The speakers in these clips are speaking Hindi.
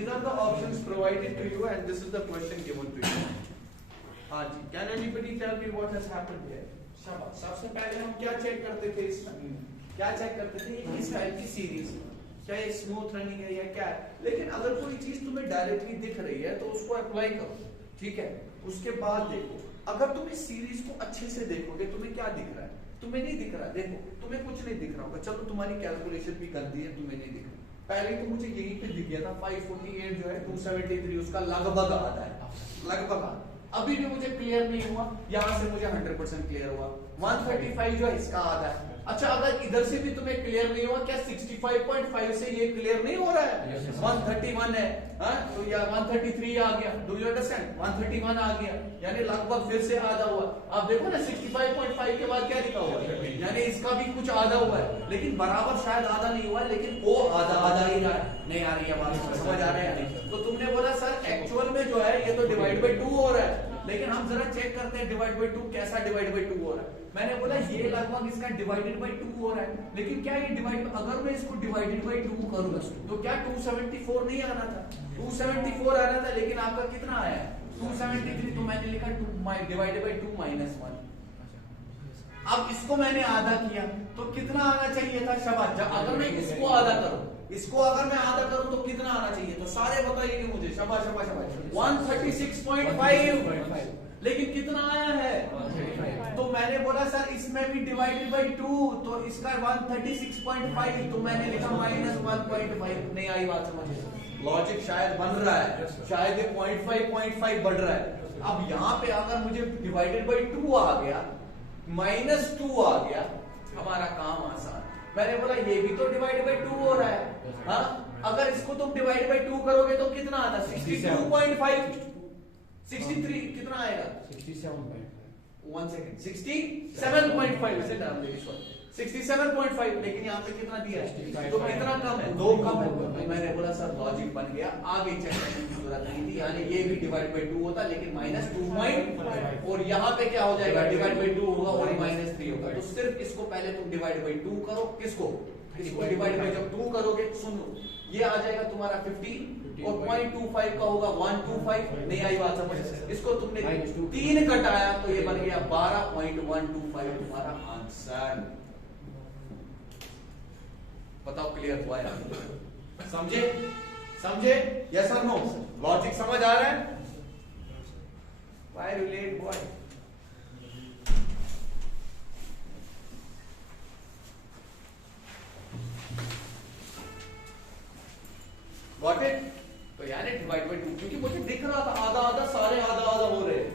these are the options provided to you and this is the question given to you. हाँ जी, can anybody tell me what has happened here? शाबाश। सबसे पहले हम क्या चेक करते थे इसमें? क्या चेक करते थे? इस फाइल की सीरीज, क्या ये स्मूथ रनिंग है या क्या है? लेकिन अगर कोई चीज तुम्हें डायरेक्टली दिख रही है तो उसको अप्लाई करो, ठीक है? उसके बाद देखो, अगर तुम इस सीरीज को अच्छे से देखोगे तुम्हें क्या दिख रहा है? तुम्हें नहीं दिख रहा, देखो तुम्हें कुछ नहीं दिख रहा होगा, चलो तुम्हारी कैलकुलेशन भी गंदी है, तुम्हें नहीं दिख रहा। पहले तो मुझे यहीं पे दिख गया था 548 जो है 273 उसका लगभग आधा है, लगभग आधा। अभी भी मुझे क्लियर नहीं हुआ, यहाँ से मुझे 100% क्लियर हुआ। 135 जो है इसका आधा है। अच्छा, अगर इधर से भी तुम्हें क्लियर नहीं हुआ, क्या 65.5 से ये क्लियर नहीं हो रहा है? 131 है, तो या 133 आ गया, डू यू अंडरस्टैंड? 131 आ गया, यानी लगभग फिर से आधा हुआ। आप देखो ना 65.5 के बाद क्या लिखा हुआ है, यानी इसका भी कुछ आधा हुआ है, लेकिन बराबर शायद आधा नहीं हुआ, लेकिन वो आधा ही रहा है। नहीं आ रही है बात, समझ आ रहा है नहीं? तो तुमने बोला सर एक्चुअल में जो है ये तो डिवाइड बाई 2 हो रहा है, लेकिन हम जरा चेक करते हैं डिवाइड बाई 2 कैसा डिवाइड बाई 2 हो रहा है। मैंने बोला ये लगभग इसका डिवाइडेड बाई 2 हो रहा है, लेकिन क्या ये डिवाइड, अगर मैं इसको डिवाइडेड बाई 2 करूं तो क्या 274 नहीं आना था? 274 आना था, लेकिन आपका कितना आया? 273। तो मैंने लिखा 2 डिवाइडेड बाई 2 माइनस 1। अब इसको मैंने आधा किया तो कितना आना चाहिए था? शाबाश। अगर मैं इसको आधा करूं, इसको अगर मैं आधा करूं तो कितना आना चाहिए? तो सारे बताइए मुझे, शाबाश शाबाश शाबाश। 136.5, लेकिन कितना आया है? तो मैंने बोला सर इसमें भी डिवाइडेड बाई 2, तो इसका 136.5, तो मैंने लिखा माइनस 1.5। नहीं आई बात समझ? लॉजिक शायद बन रहा है, शायद ये 0.5 बढ़ रहा है। अब यहाँ पे अगर मुझे डिवाइडेड बाई 2 आ गया, माइनस 2 आ गया, हमारा काम आसान। मैंने बोला ये भी तो डिवाइड बाई 2 हो रहा है, हाँ? अगर इसको तुम डिवाइड बाई 2 करोगे तो कितना आता? 62.5, 63 कितना आएगा? 67.5 से डाल दे, 67.5, लेकिन यहाँ पे कितना दिया है? तो कितना कम है? 2 कम है। तो मैंने बोला सर लॉजिक बन गया, आगे चेक करने की जरूरत नहीं थी, यानी ये भी डिवाइड बाई 2 होता, लेकिन माइनस 2.5, और यहाँ पे क्या हो जाएगा? डिवाइड बाई 2 होगा और माइनस 3 होगा। तो सिर्फ इसको पहले तुम डिवाइड बाई 2 करो, किसको? इसको डिवाइड बाई जब 2 करोगे, सुनो, ये आ जाएगा तुम्हारा 50 और 0.25 का होगा 125। नहीं आई बात समझ? इसको तुमने 3 घटाया तो ये बन गया 12.125 तुम्हारा आंसर। बताओ क्लियर हुआ है? समझे? समझे? यस और नो? लॉजिक समझ आ रहा है? Why you late boy? Got it? तो यानी डिवाइड बाई 2, क्योंकि मुझे दिख रहा था आधा आधा, सारे आधा आधा हो रहे हैं।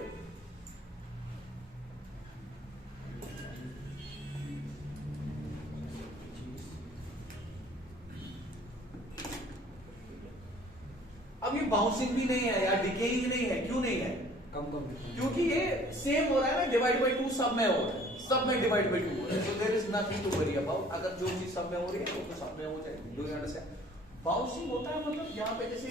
अब ये बाउंसिंग भी नहीं है यार, डिकेइंग नहीं है। क्यों नहीं है? क्योंकि ये सेम हो रहा है ना, डिवाइड बाई 2 सब में हो रहा है, सब में डिवाइड बाई 2 हो रहा है। So there is nothing to worry about. अगर जो चीज सब में हो रही है तो सब में हो जाएगी। Do you understand? बाउंसिंग होता है मतलब यहाँ पे जैसे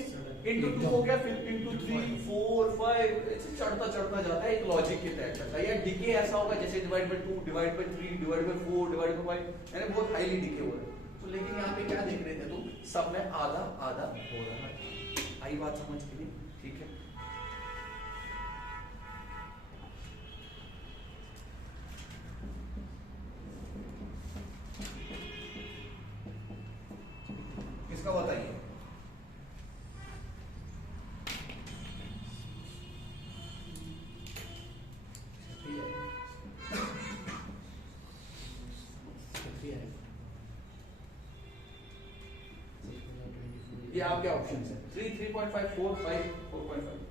इंटू 2 हो गया, फिर इंटू 3 4 5 ऐसे चढ़ता चढ़ता जाता है, एक लॉजिक के तहत चलता है। या डिके ऐसा होगा जैसे divide by 2, divide by 3, divide by 4, divide by 5, यानी बहुत हाईली डिके हो रहा है। तो लेकिन यहाँ पे क्या देख रहे थे तुम? सब में आधा आधा हो रहा है। आई बात समझ के लिए? ठीक है। किसका बताइए? ये आपके ऑप्शन है 3, 3.5, 4, 5, 4.5।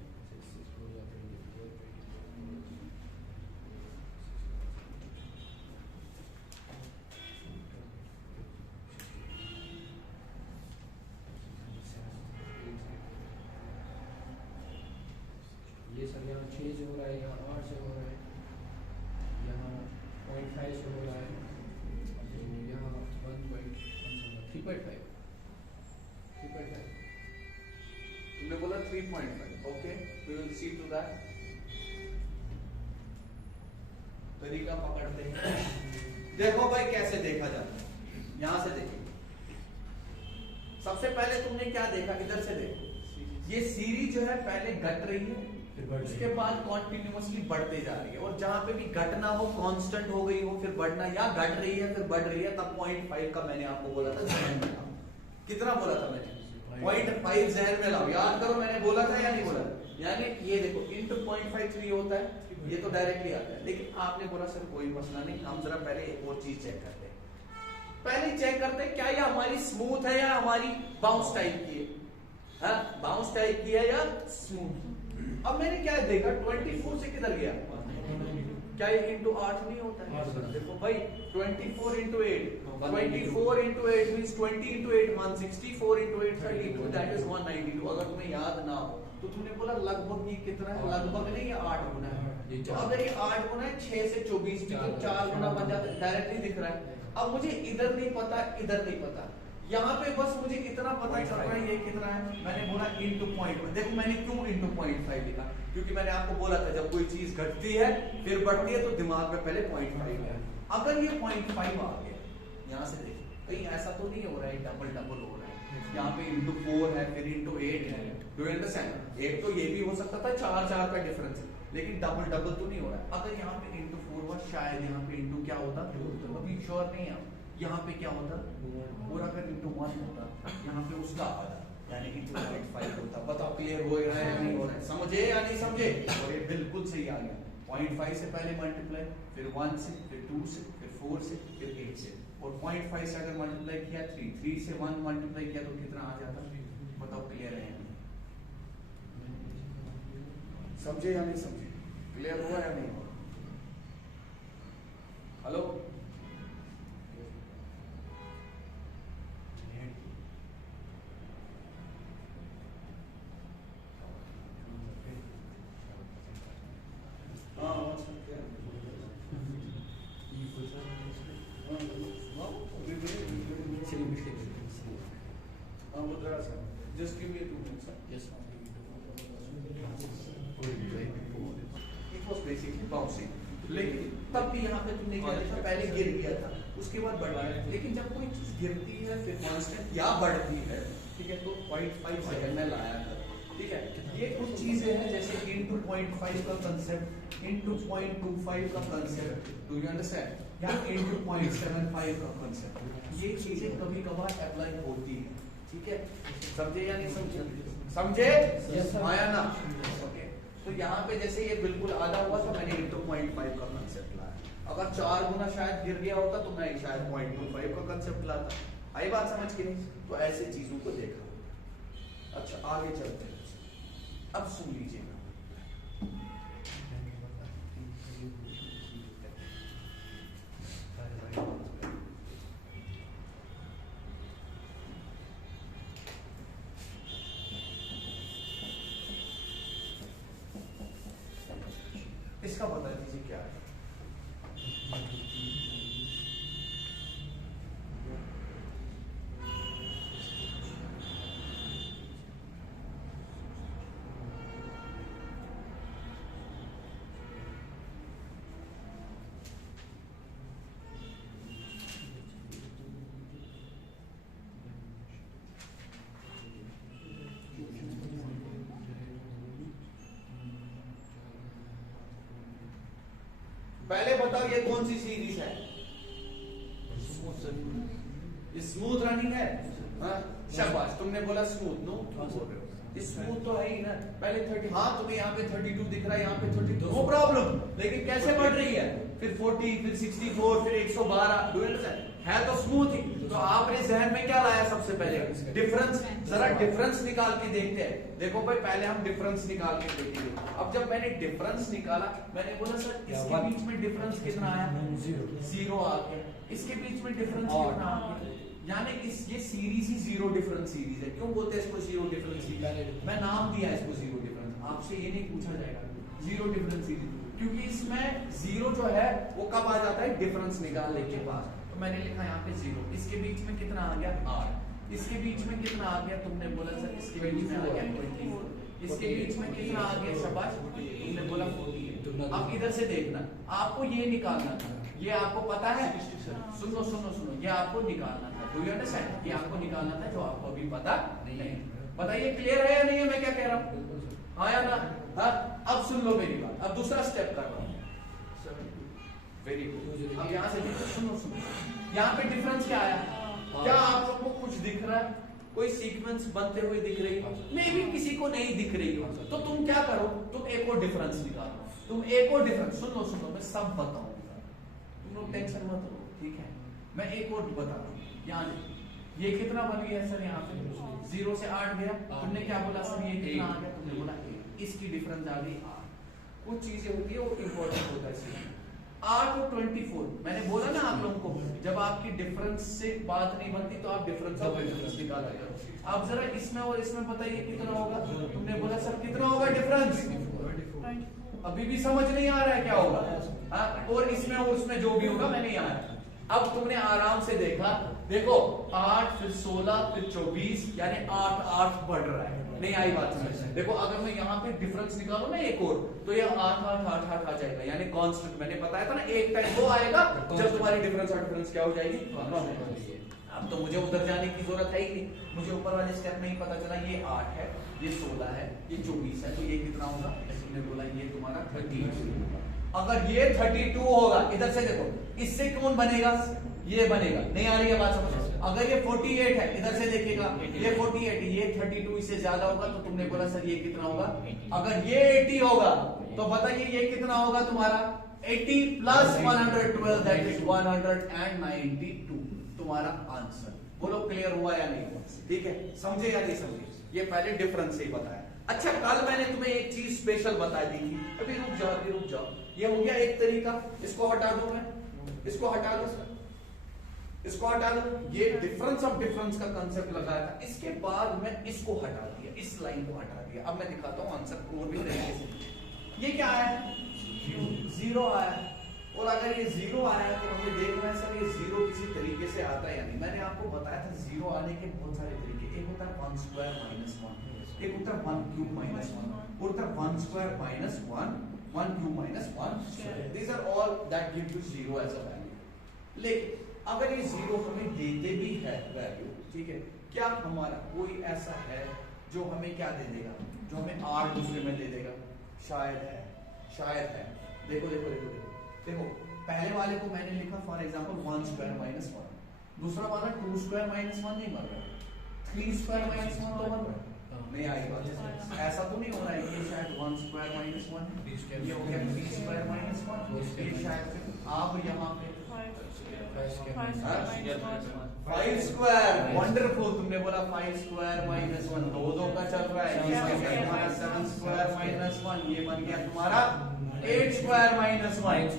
ये सर यहाँ 6 से हो रहा है, यहाँ 8 से हो रहा है, यहाँ 0.5 से हो रहा है, यहाँ 3.5। तुमने बोला 3.5, okay, we will see to that. तरीका पकड़ते हैं। देखो भाई कैसे देखा जाता है, यहां से देखो। सबसे पहले तुमने क्या देखा? इधर से देखो, ये सीरीज जो है पहले घट रही है, उसके बाद कॉन्टिन्यूसली बढ़ते जा रही है, और जहां पे भी घटना हो, कांस्टेंट हो गई हो, फिर बढ़ना, या घट रही है फिर बढ़ रही है, तब 0.5 का मैंने आपको बोला था जहन में लाओ। कितना बोला था मैंने? 0.5 जहन में लाओ। याद करो मैंने बोला था या नहीं बोला? यानी ये देखो इंटू 0.53 होता है, ये तो डायरेक्टली आता है। लेकिन आपने बोला सर कोई मसला नहीं, हम जरा पहले एक और चीज चेक करते हैं। पहले चेक करते हैं क्या ये हमारी स्मूथ है या हमारी बाउंस टाइप की है, बाउंस टाइप की है या स्मूथ। अब मैंने क्या देखा, 24 से किधर गया? क्या ये इंटू 8 नहीं होता है? देखो भाई 24 into 8, 24 into 8 means 20 into 8 160, 4 into 8 32, that is 192। अगर तुम्हें याद ना हो तो तुमने बोला लगभग ये कितना है, लगभग नहीं ये 8 गुना है। तो अगर ये 8 गुना है 6 से 24 भी तो 4 गुना बन जाता है, डायरेक्टली दिख रहा है। अब मुझे इधर नहीं पता, इधर नहीं पता, यहाँ पे बस मुझे इतना पता चल रहा है ये कितना है। मैंने बोला इंटू पॉइंट, देखो मैंने क्यों इंटू 0.5 लिखा, क्योंकि मैंने आपको बोला था जब कोई चीज घटती है फिर बढ़ती है तो दिमाग में पहले 0.5 है। अगर ये 0.5 आ गया, यहाँ से देखो कहीं ऐसा तो नहीं हो रहा है डबल डबल हो रहा है, यहाँ पे इंटू 4 है फिर इंटू 8 है, डू यू अंडरस्टैंड? एक तो ये भी हो सकता था 4 का डिफरेंस, लेकिन डबल डबल तो नहीं हो रहा है। अगर यहाँ पे इंटू 4 हुआ, शायद यहाँ पे इंटू क्या होता, अभी श्योर नहीं है, यहाँ पे क्या होता, और अगर इंटू 1 होता यहाँ पे उसका आधा, यानी इंटू 0.5 होता। बताओ क्लियर हो रहा है या नहीं हो रहा है? समझे या नहीं समझे? और ये बिल्कुल सही आ गया। 0.5 से पहले मल्टीप्लाई, फिर 1 से, फिर 2 से, फिर 4 से, फिर 8 से, और 0.5 से अगर मल्टीप्लाई किया 3 से 1 मल्टीप्लाई किया तो कितना आ जाता? बताओ क्लियर है? समझे या नहीं समझे? क्लियर हुआ या नहीं हुआ? Hello, just give me 2 minutes. Yes, It was basically bouncing. लेकिन तब भी यहाँ पे तुमने क्या देखा, पहले गिर गया था उसके बाद बढ़ गया। लेकिन जब कोई चीज गिरती है फिर कांस्टेंट या बढ़ती है, ठीक है, तो 0.5 सेकंड में लाया था, ठीक है। ये कुछ चीजें हैं जैसे इंटू 0.5 का कंसेप्ट, इंटू 0.25 का कंसेप्ट, डू यू अंडरस्टैंड, या इंटू 0.75 का कंसेप्ट। ये चीजें कभी कभार अप्लाई होती है, ठीक है। समझे या नहीं समझे? समझे? आया ना? ओके। तो यहाँ पे जैसे ये बिल्कुल आधा हुआ था, मैंने इंटू 0.5 का कंसेप्ट लाया। अगर 4 गुना शायद गिर गया होता तो मैं शायद 0.25 का कंसेप्ट लाता। आई बात समझ के नहीं? तो ऐसे चीजों को देखा। अच्छा आगे चलते हैं, अब सुन लीजिएगा। इसका बता दीजिए क्या है? पहले बताओ ये कौन सी सीरीज है? स्मूथ रनिंग है। हाँ शाबाश, तुमने बोला स्मूथ, नो बोल रहे हो, स्मूथ तो है ही ना। पहले 30, हाँ तुम्हें यहाँ पे 32 दिख रहा है, यहाँ पे 32, नो प्रॉब्लम। लेकिन कैसे बढ़ रही है? फिर 40, फिर 64, फिर 112, डू यू अंडरस्टैंड? है तो स्मूथ ही। तो आपने जहन में क्या लाया सबसे पहले? डिफरेंस। जरा डिफरेंस निकाल के देखते हैं। देखो भाई पहले हम डिफरेंस निकाल के देखेंगे। अब जब मैंने डिफरेंस निकाला, मैंने बोला सर इसके बीच में डिफरेंस कितना आया? 0 आ गया। इसके बीच में डिफरेंस कितना आ गया? यानी ये सीरीज ही 0 डिफरेंस सीरीज है। क्यों बोलते हैं इसको 0 डिफरेंस सीरीज? मैं नाम दिया इसको 0 डिफरेंस। आपसे ये नहीं पूछा जाएगा 0 डिफरेंस सीरीज, क्योंकि इसमें 0 जो है वो कब आ जाता है? डिफरेंस निकालने के बाद। तो मैंने लिखा यहाँ पे 0। इसके बीच में कितना आ गया? 8। इसके बीच में कितना आ गया? तुमने बोला सर इसके बीच में आ गया 24। इसके बीच में कितना आ गया? शाबाश, तुमने बोला 48। अब इधर से देखना, आपको ये निकालना था। ये आपको पता है? सुनो सुनो सुनो, ये आपको निकालना था। Do you understand? ये आपको निकालना था जो आपको अभी पता नहीं है। बताइए क्लियर है या नहीं है मैं क्या कह रहा हूं? बिल्कुल सर। हाँ या ना? हाँ, अब सुन लो मेरी बात, अब दूसरा स्टेप कर रहा हूं। Very good. अब यहां से देखो, सुनो यहाँ पे डिफरेंस क्या आया? क्या आप लोग को कुछ दिख रहा है? कोई सीक्वेंस बनते हुए दिख रही है? मे भी किसी को नहीं दिख रही हो, तो तुम क्या करो, तुम एक और डिफरेंस निकालो। तुम एक और डिफरेंस, सुन लो मैं सब बताऊंगा, तुम लोग टेंशन मत लो, ठीक है? मैं एक और बता रहा हूँ। यहाँ ये कितना बन गया सर? यहाँ पे 0 से 8 गया। तुमने क्या बोला सर? ये कितना आ गया? तुमने बोला 8। इसकी डिफरेंस आ गई 8। कुछ चीजें होती है वो इंपॉर्टेंट होता है। 8 और 24, मैंने बोला ना आप लोगों को, जब आपकी डिफरेंस से बात नहीं बनती तो आप डिफरेंस ऑफ डिफरेंस निकाला करो। आप जरा इसमें और इसमें बताइए कितना होगा? तुमने बोला सर कितना होगा डिफरेंस? अभी भी समझ नहीं आ रहा है क्या होगा? हाँ, और इसमें और उसमें जो भी होगा मैंने यहाँ। अब तुमने आराम से देखा, देखो 8 फिर 16 फिर 24, यानी 8 बढ़ रहा है। नहीं आई बात समझ? देखो अगर मैं यहाँ पे डिफरेंस निकालू ना एक और, तो ये 8 आ जाएगा, यानी कांस्टेंट। मैंने बताया था ना एक टाइम वो आएगा जब तुम्हारी डिफरेंस और डिफरेंस क्या हो जाएगी? अब तो मुझे उधर जाने की जरूरत है ही नहीं, मुझे ऊपर वाले स्टेप में ही पता चला ये 8 है, ये 16 है, ये 24 है, तो ये कितना होगा? तुमने बोला ये तुम्हारा 32 होगा। अगर ये 32 होगा, इधर से देखो, इससे कौन बनेगा? ये बनेगा। नहीं आ रही है बात समझ? अगर ये 48 है, इधर से देखिएगा, ये 48, ये 32 इससे ज्यादा होगा, तो तुमने बोला सर ये कितना होगा? अगर ये 80 होगा, तो बताइए ये कितना होगा तुम्हारा? 80 प्लस 112, दैट इज 192 तुम्हारा आंसर। बोलो क्लियर हुआ या नहीं हुआ? ठीक है, समझे या नहीं समझे? ये पहले डिफरेंस से ही बताया। अच्छा, कल मैंने तुम्हें एक चीज स्पेशल बता दी थी। अभी रुक जाओ, ये हो गया एक तरीका। इसको हटा दो, मैं इसको हटा दो, इसको हटा दो। ये डिफरेंस ऑफ डिफरेंस का कंसेप्ट लगाया था। इसके बाद मैं इसको हटा दिया, इस लाइन को हटा दिया। अब मैं दिखाता हूं आंसर और भी तरीके से। ये क्या है? 0 आया। और अगर ये 0 आया है तो हमें देखना है सर ये 0 किसी तरीके से आता है या नहीं। मैंने आपको बताया था 0 आने के बहुत सारे तरीके। एक होता है 1 स्क्वायर माइनस 1, एक होता है 1 क्यूब माइनस 1, और होता है 1 square minus 1, 1 cube minus 1। These are all that give you 0 as a value. लेकिन अगर ये 0 हमें देते भी है वैल्यू, ठीक है, क्या हमारा कोई ऐसा है जो हमें क्या दे देगा, जो हमें 8 दूसरे में दे देगा? शायद है, शायद है। देखो पहले वाले को मैंने लिखा फॉर एग्जांपल 1 स्क्वायर माइनस 1, दूसरा वाला 2 स्क्वायर माइनस 1 नहीं बन रहा, 3 स्क्वायर माइनस 1 तो बन रहा। नहीं आई बात? ऐसा तो नहीं हो रहा है कि शायद 1 स्क्वायर माइनस 1 ये हो गया 3 स्क्वायर माइनस 1, ये शायद आप यहाँ पे 5 स्क्वायर। वंडरफुल, तुमने बोला 5 स्क्वायर माइनस 1, 2 का चल रहा है। ये बन गया तुम्हारा 7 स्क्वायर माइनस 1, ये बन गया तुम्हारा 8 square minus 1,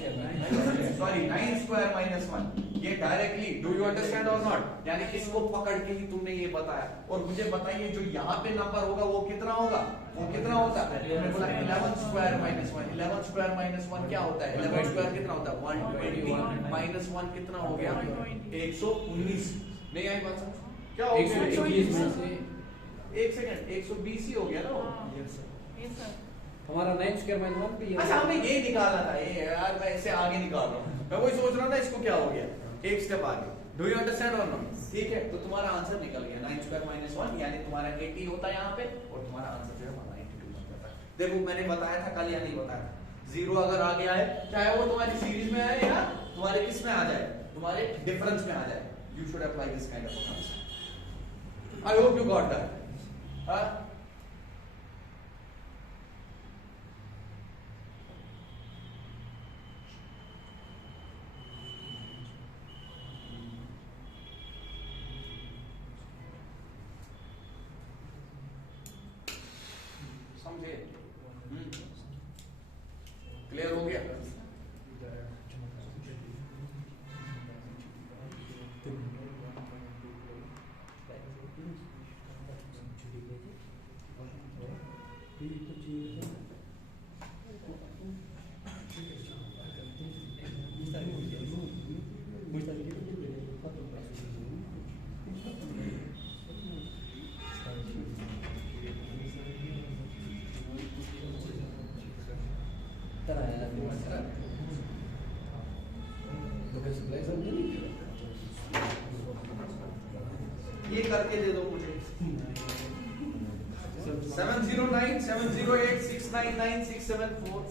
sorry 9 square minus 1। ये डायरेक्टली, डू यू अंडरस्टैंड और नॉट? यानी इसको पकड़ के ही तुमने ये बताया। और मुझे बताइए जो यहाँ पे नंबर होगा वो कितना होगा? वो कितना होता है? तुमने बोला 11 स्क्वायर माइनस 1। 11 स्क्वायर माइनस 1 क्या होता है? 11 स्क्वायर कितना होता है? 120 माइनस 1 कितना हो गया? 119। नहीं आई बात समझ? क्या हो गया? 121 में से एक सेकंड, 120 ही हो गया ना वो? हमारा 9 स्क्वायर माइनस 1 भी है। अच्छा, हमें ये निकालना था। ये यार मैं इससे आगे निकाल रहा हूँ, मैं वही सोच रहा था इसको क्या हो गया, एक स्टेप आगे। डू यू अंडरस्टैंड और नॉट? ठीक है, तो तुम्हारा आंसर निकल गया 9 स्क्वायर माइनस 1, यानी तुम्हारा 80 होता है यहाँ पे, और तुम्हारा आंसर जो है 192 बन जाता है। देखो मैंने बताया था कल या नहीं बताया था? 0 अगर आ गया है, चाहे वो तुम्हारी सीरीज में आए या तुम्हारे किस में आ जाए, तुम्हारे डिफरेंस में आ जाए, you should apply this kind of answer. I hope you got that. समझे? क्लियर हो गया? ये करके दे दो मुझे। 709 708 699 674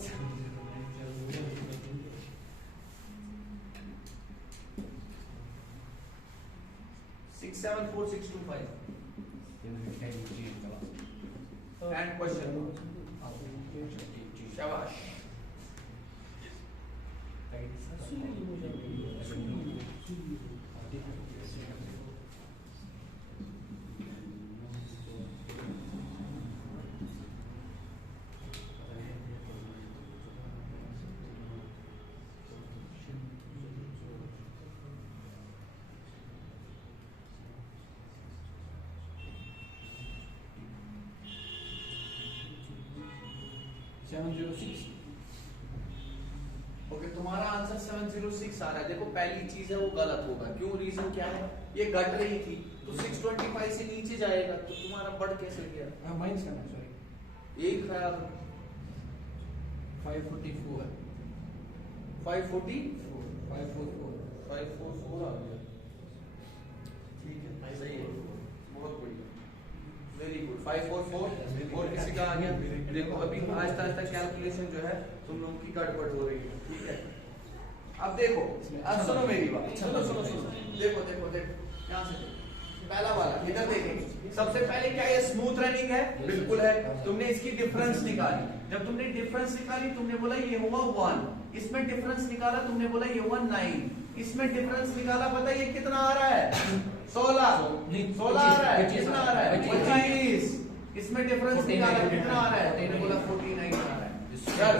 674 625 and question शाबाश ओके तुम्हारा आंसर 706 आ रहा है। देखो पहली चीज है वो गलत होगा, क्यों? रीजन क्या है? ये घट रही थी तो 625 से नीचे जाएगा, तो तुम्हारा बढ़ कैसे गया? माइनस करना, सॉरी। यही ख्याल 544 544 544 आ गया। ठीक है, सही है, बहुत बढ़िया, वेरी गुड। 544 और किसी का आ गया? देखो अभी आहिस्ता आहिस्ता कैलकुलेशन जो है तुम लोगों की गड़बड़ हो रही है, ठीक है। अब देखो, अब सुनो मेरी बात, सुनो सुनो सुनो, देखो देखो देखो, यहाँ से देखो, पहला वाला इधर देखेंगे। सबसे पहले क्या ये स्मूथ रनिंग है? बिल्कुल है। तुमने इसकी डिफरेंस निकाली, जब तुमने डिफरेंस निकाली तुमने बोला ये हुआ 1, इसमें डिफरेंस निकाला तुमने बोला ये हुआ 9, इसमें डिफरेंस निकाला, पता है ये कितना आ रहा है? 16 आ रहा है। कितना आ रहा है? 25। इसमें डिफरेंस निकाला कितना आ रहा है? तुमने बोला 49 आ रहा है। सर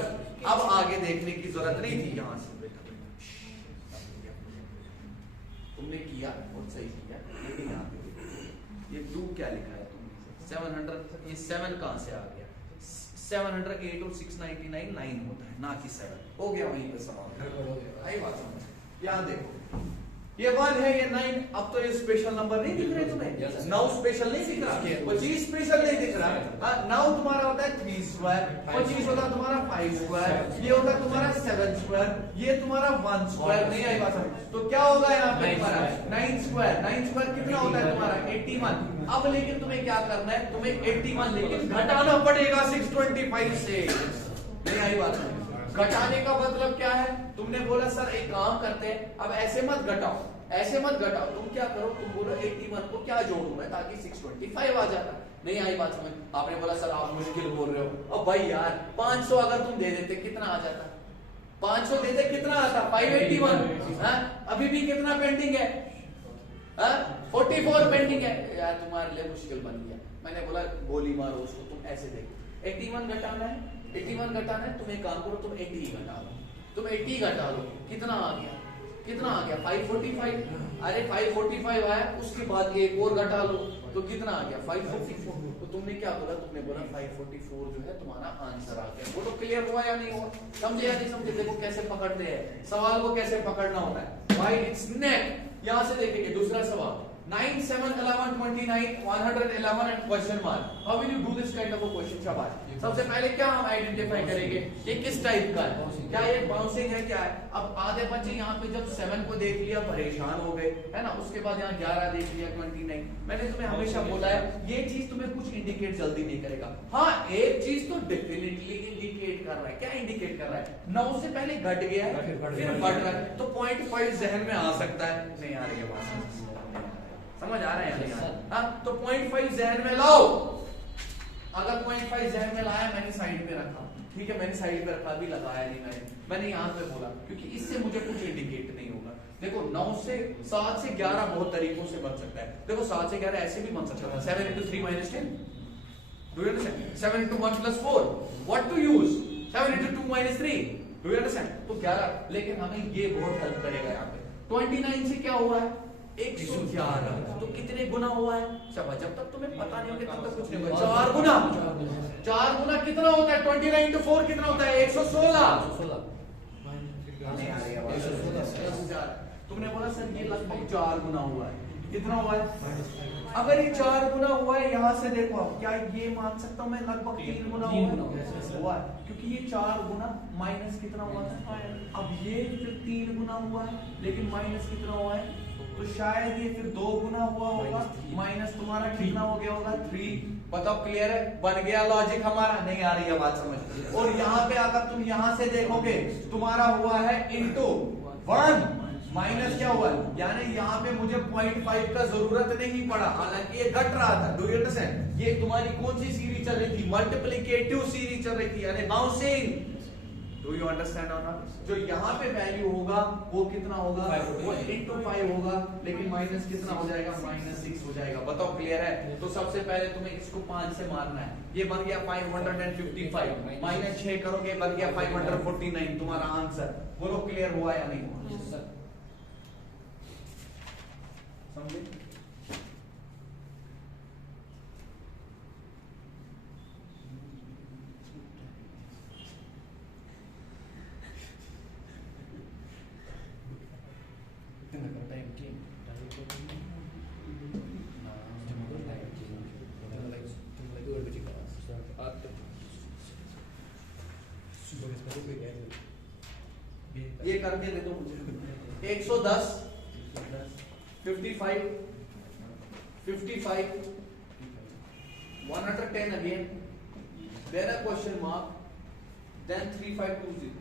अब आगे देखने की जरूरत नहीं थी, यहाँ से तुमने किया और सही किया, लेकिन यहाँ पे ये 2 क्या लिखा है तुमने? 700, ये 7 कहां से आ गया? 708 और 699 9 होता है, ना कि 7। हो गया वहीं पे सवाल, आई बात समझ। यहाँ देखो ये 1 है, ये 9, अब तो ये स्पेशल नंबर नहीं दिख रहे तुम्हें? 9 स्पेशल नहीं दिख रहा, 25 स्पेशल नहीं दिख रहा। 9 तुम्हारा होता है 3 स्क्वायर, 25 होता है तुम्हारा 5 स्क्वायर, ये होता है तुम्हारा 7 स्क्वायर, ये तुम्हारा 1 स्क्वायर। नहीं आई बात समझ? तो क्या होगा यहाँ पे तुम्हारा 9 स्क्वायर। 9 स्क्वायर कितना होता है तुम्हारा? 81। अब लेकिन तुम्हें क्या करना है? तुम्हें 81 लेकिन घटाना पड़ेगा 625 से। नहीं आई बात समझ? घटाने का मतलब क्या है? तुमने बोला सर एक काम करते हैं, अब ऐसे मत घटाओ, ऐसे मत घटाओ, तुम क्या करो, तुम बोलो 81 को क्या जोड़ू मैं ताकि 625 आ जाता। नहीं आई बात समझ? आपने बोला सर आप मुश्किल बोल रहे हो। अब भाई यार 500 अगर तुम दे देते कितना आ जाता? 500 देते कितना आता? 581। अभी भी कितना पेंडिंग है? 44 पेंडिंग है यार, तुम्हारे लिए मुश्किल बन गया। मैंने बोला गोली मारो उसको, तुम ऐसे देखो 81 घटाना है, 81 घटाना है, तुम एक काम करो, तुम 80 घटा लो, तुम 80 घटा लो, कितना आ गया? कितना आ गया? 545। अरे 545 आया, उसके बाद एक और घटा लो तो कितना आ गया? 544। तो तुमने क्या बोला? तुमने बोला 544 जो है तुम्हारा आंसर आ गया। वो तो क्लियर हुआ या नहीं हुआ? समझे या नहीं समझे? देखो कैसे पकड़ते हैं सवाल को, कैसे पकड़ना होता है। व्हाई इट्स नेक। यहां से देखेंगे दूसरा सवाल, 9 7 11 29 111 and question mark. How will you do this kind of a question? शाबाश। सबसे पहले क्या हम आइडेंटिफाई करेंगे ये किस टाइप का है? क्या ये बाउंसिंग है? क्या है? अब आधे बच्चे यहाँ पे जब 7 को देख लिया परेशान हो गए, है ना? उसके बाद यहाँ 11 देख लिया, 29। मैंने तुम्हें हमेशा बोला है ये चीज तुम्हें कुछ इंडिकेट जल्दी नहीं करेगा। हाँ एक चीज तो डेफिनेटली इंडिकेट कर रहा है। क्या इंडिकेट कर रहा है? 9 से पहले घट गया है फिर बढ़ रहा है, तो 0.5 जहन में आ सकता है। नहीं आ रही है बात, समझ आ रहा है? हाँ तो 0.5 जहन में लाओ। अगर 0.5 जहन में लाया, मैंने साइड में रखा, ठीक है, मैंने साइड पे रखा, अभी लगाया नहीं मैंने यहाँ पे बोला, क्योंकि इससे मुझे कुछ इंडिकेट नहीं होगा। देखो 9 से 7 से 11 बहुत तरीकों से बन सकता है। देखो 7 से 11 ऐसे भी बन सकता है, 7 into 3 minus 10, do you understand? 7 into 1 plus 4, what to use? 7 into 2 minus 3, do you understand? तो 11, लेकिन हमें ये बहुत हेल्प करेगा यहाँ पे। 29 से क्या हुआ है? 111, तो कितने गुना हुआ है? जब तक तुम्हें पता नहीं होगा तब तक कुछ नहीं होगा। 4 गुना। 4 गुना कितना होता है? 29 into 4 कितना होता है? 116। तुमने बोला सर ये लगभग 4 गुना हुआ है, कितना हुआ है? अगर ये 4 गुना हुआ है, यहाँ से देखो आप, क्या ये मान सकता हूँ मैं लगभग 3 गुना हुआ है, क्योंकि ये 4 गुना माइनस कितना हुआ था? अब ये फिर 3 गुना हुआ है, लेकिन माइनस कितना हुआ है? तो शायद ये फिर 2 गुना हुआ होगा, माइनस तुम्हारा कितना हो गया होगा 3। बताओ क्लियर है, बन गया लॉजिक हमारा, नहीं आ रही है बात समझ। और यहाँ पे अगर तुम यहाँ से देखोगे तुम्हारा हुआ है इंटू 1 माइनस क्या हुआ, यानी यहाँ पे मुझे 0.5 का जरूरत नहीं पड़ा, हालांकि ये घट रहा था। Do you understand? ये तुम्हारी कौन सी सीरीज चल रही थी, मल्टीप्लिकेटिव सीरीज चल रही थी, यानी बाउंसिंग। डू यू अंडरस्टैंड और नॉट? जो यहाँ पे वैल्यू होगा वो कितना होगा, वो इंटू 5 होगा, लेकिन माइनस कितना हो जाएगा, -6 हो जाएगा। बताओ क्लियर है? तो सबसे पहले तुम्हें इसको 5 से मारना है, ये बन गया 555, माइनस 6 करोगे बन गया 549, तुम्हारा आंसर। बोलो क्लियर हुआ या नहीं हुआ? समझे? ये करके दे दो मुझे। 110 55 55 110 again, then a question mark, then 3520।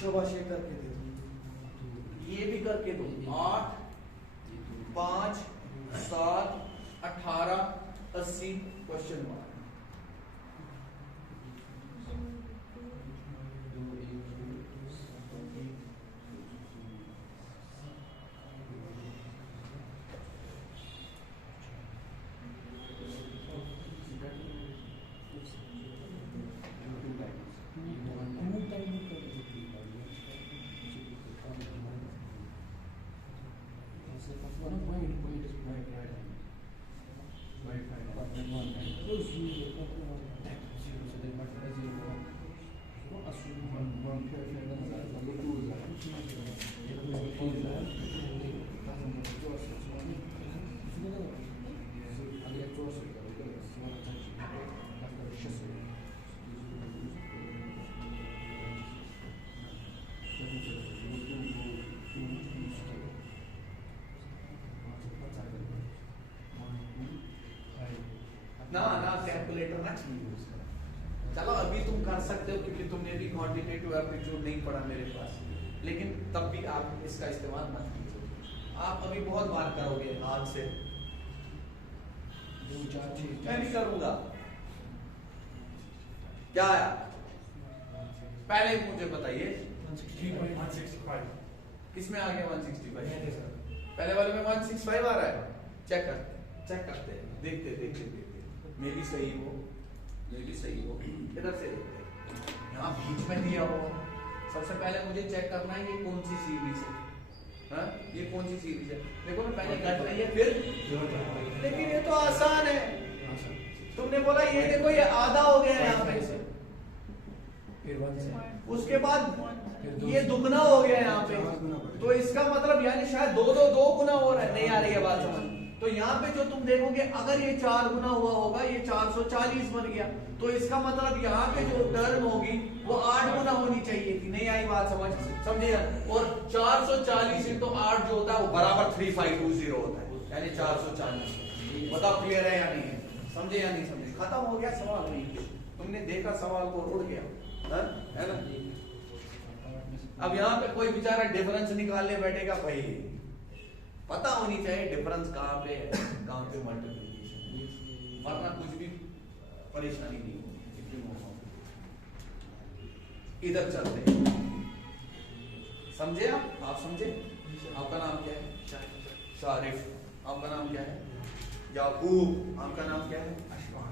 शाबाश, ये करके दे दो, ये भी करके दो। 8 5 7 18 80 क्वेश्चन मार्क। ना ना कैलकुलेटर ना यूज करो। चलो अभी तुम कर सकते हो क्योंकि तुमने भी क्वांटिटेटिव एप्टीट्यूड नहीं पढ़ा मेरे पास, लेकिन तब भी आप इसका इस्तेमाल मत कीजिए। आप अभी बहुत बार करोगे आज से, मैं भी करूंगा। क्या आया पहले मुझे बताइए, 165 किसमें आ गया 165? पहले वाले में 165 आ रहा है। चेक करते हैं, देखते मे भी सही हो, इधर से देखते हैं, यहाँ बीच में दिया हो। सबसे पहले मुझे चेक करना है ये कौन सी सीरीज है, हाँ ये कौन सी सीरीज है। देखो ना पहले घट रही है फिर, लेकिन ये तो आसान है। तुमने बोला ये देखो ये आधा हो गया यहाँ पे से, उसके बाद ये दुगना हो गया यहाँ पे, तो इसका मतलब यानी शायद दो गुना हो रहा है। नहीं आ रही है बात समझ? तो यहाँ पे जो तुम देखोगे अगर ये 4 गुना हुआ होगा, ये 440 बन गया, तो इसका मतलब यहाँ पे जो टर्म होगी वो 8 गुना होनी चाहिए थी। नहीं आई बात समझ? समझे? और 440 इंटू 8 जो होता है वो बराबर 3520 होता है, यानी 440। बताओ क्लियर है या नहीं है? समझे या नहीं समझे? खत्म हो गया सवाल। नहीं तुमने देखा सवाल को उड़ गया, है ना? अब यहाँ पे कोई बेचारा डिफरेंस निकालने बैठेगा, भाई पता होनी चाहिए डिफरेंस कहाँ पे है, कहाँ पे मल्टीप्लिकेशन, वरना कुछ भी परेशानी नहीं होगी। इधर चलते हैं, समझे आप समझे? आपका नाम क्या है? शारिफ। आपका नाम क्या है? याकूब। आपका नाम क्या है? अशफान।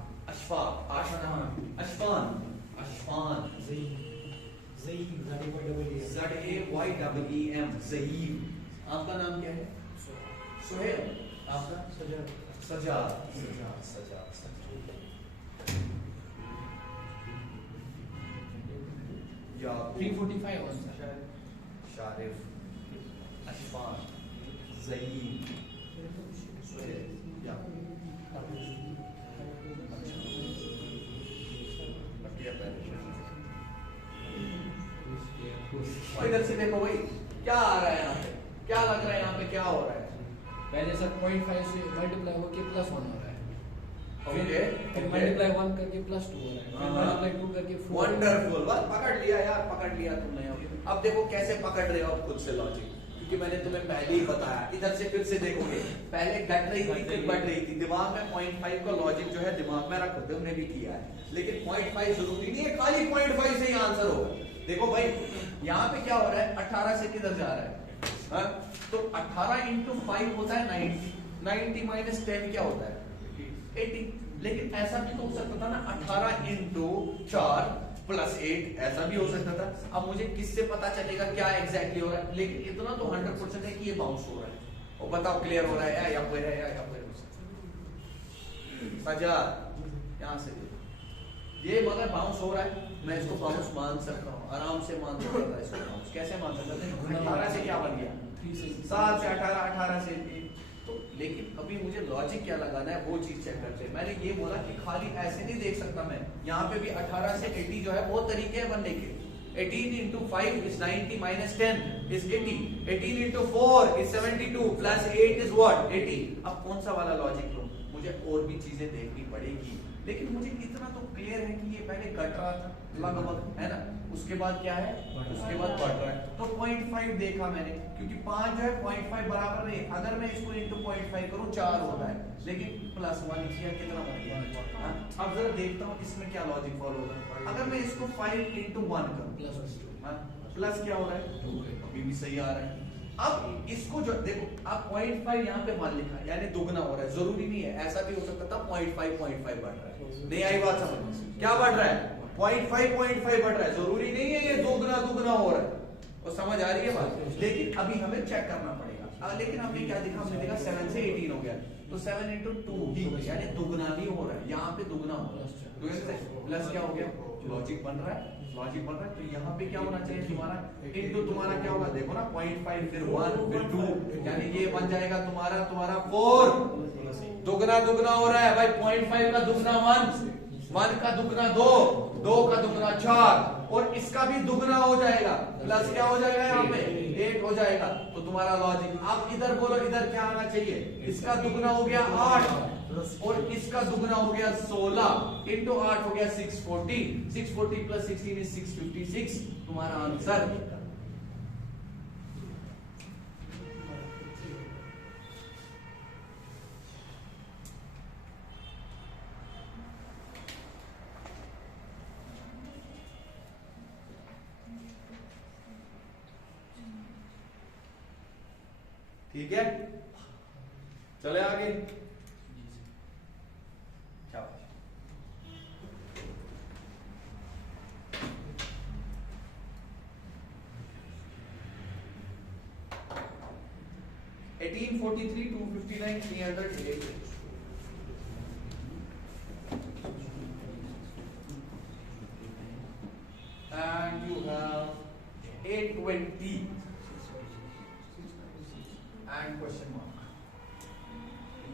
ZAYEEM ज़हीम। आपका नाम क्या है? सुहेल। आपका? सजाद। या 345 शारिफ, अशफान, ज़हीम, सुहेल, या इधर से देखो भाई क्या आ रहा है यहाँ पे, क्या लग रहा है पहले सर 0.5 से मल्टीप्लाई होके +1 हो रहा है, ओके फिर मल्टीप्लाई 1 करके +2 हो रहा है, फिर मल्टीप्लाई 2 करके 4। वंडरफुल, बस पकड़ लिया यार, पकड़ लिया तुमने। अब देखो कैसे पकड़ रहे हो आप खुद से लॉजिक, क्योंकि मैंने तुम्हें पहले ही बताया। इधर से फिर से देखोगे, पहले घट रही थी फिर बढ़ रही थी। दिमाग में 0.5 का लॉजिक जो है दिमाग में रखो, तुमने भी किया है, लेकिन 0.5 जरूरी नहीं है खाली 0.5 से ही आंसर होगा। देखो भाई यहाँ पे क्या हो रहा है, 18 से किधर जा रहा है, हाँ? तो 18 इंटू 5 होता है 90, 90 माइनस 10 क्या होता है 80। लेकिन ऐसा भी तो हो सकता था ना, 18 इंटू 4 प्लस 8, ऐसा भी हो सकता था। अब मुझे किससे पता चलेगा क्या एग्जैक्टली हो रहा है, लेकिन इतना तो 100% है कि ये बाउंस हो रहा है। और बताओ क्लियर हो रहा है या फिर है या फिर सजा यहाँ से ये मगर बाउंस हो रहा है, मैं इसको बाउंस मान सकता हूँ, आराम से मान सकता था इसको बाउंस। कैसे मान सकता था, 18 से क्या बन गया 7 से 18, 18 से 3। तो लेकिन अभी मुझे लॉजिक क्या लगाना है वो चीज चेक करते हैं। मैंने ये बोला कि खाली ऐसे नहीं देख सकता मैं, यहाँ पे भी 18 से 80 जो है बहुत तरीके हैं बनने के। 18 into 5 is 90 minus 10 is 80, 18 into 4 is 72 plus 8 is what 80। अब कौन सा वाला लॉजिक लूं, मुझे और भी चीजें देखनी पड़ेगी, लेकिन मुझे इतना तो क्लियर है कि ये पहले घट रहा था लगभग, है ना, उसके बाद क्या है, उसके बाद बढ़ रहा है। तो 0.5 देखा मैंने, क्योंकि 5 जो है 0.5 बराबर नहीं, अगर मैं इसको इंटू 0.5 करूं 4 होता है, लेकिन +1 किया कितना बन गया। अब जरा देखता हूँ इसमें क्या लॉजिक फॉलो होगा। अगर मैं इसको 5 इंटू 1 करूं प्लस क्या हो रहा है, अभी भी सही आ रहा है। अब इसको जो देखो, अब 0.5 यहाँ पे 1 लिखा है, यानी दुगना हो रहा है। जरूरी नहीं है, ऐसा भी हो सकता था 0.5 0.5 बढ़ रहा है, नहीं आई बात समझ, क्या बढ़ रहा है 0.5 0.5 बढ़ रहा है, जरूरी नहीं है ये दुगना दुगना हो रहा है। और समझ आ रही है बात, लेकिन अभी हमें चेक करना पड़ेगा। लेकिन हमने क्या देखा, हमने देखा 7 से 18 हो गया, तो 7 into 2 ही यानी दुगना नहीं हो रहा है, यहाँ पे दुगना हो रहा है, प्लस क्या हो गया, लॉजिक बन रहा है, लॉजिक बन रहा है। तो यहाँ पे क्या होना चाहिए तुम्हारा, इनटू तुम्हारा क्या होगा, देखो ना 0.5 फिर 1 फिर 2, यानी ये बन जाएगा तुम्हारा 4। दुगना दुगना हो रहा है भाई, 0.5 का दुगना 1 का दुगना 2 का दुगना 4, और इसका भी दुगना हो जाएगा, प्लस क्या हो जाएगा यहाँ पे 8 हो जाएगा। तो तुम्हारा लॉजिक, आप इधर बोलो, इधर क्या आना चाहिए, इसका दुगना हो गया 8 और इसका दुगना हो गया 16 इंटू 8 हो गया 640, 640 प्लस 16 इज 656, तुम्हारा आंसर। ठीक है, चले आगे। क्या 1843 259 308 and you have 820 and question mark.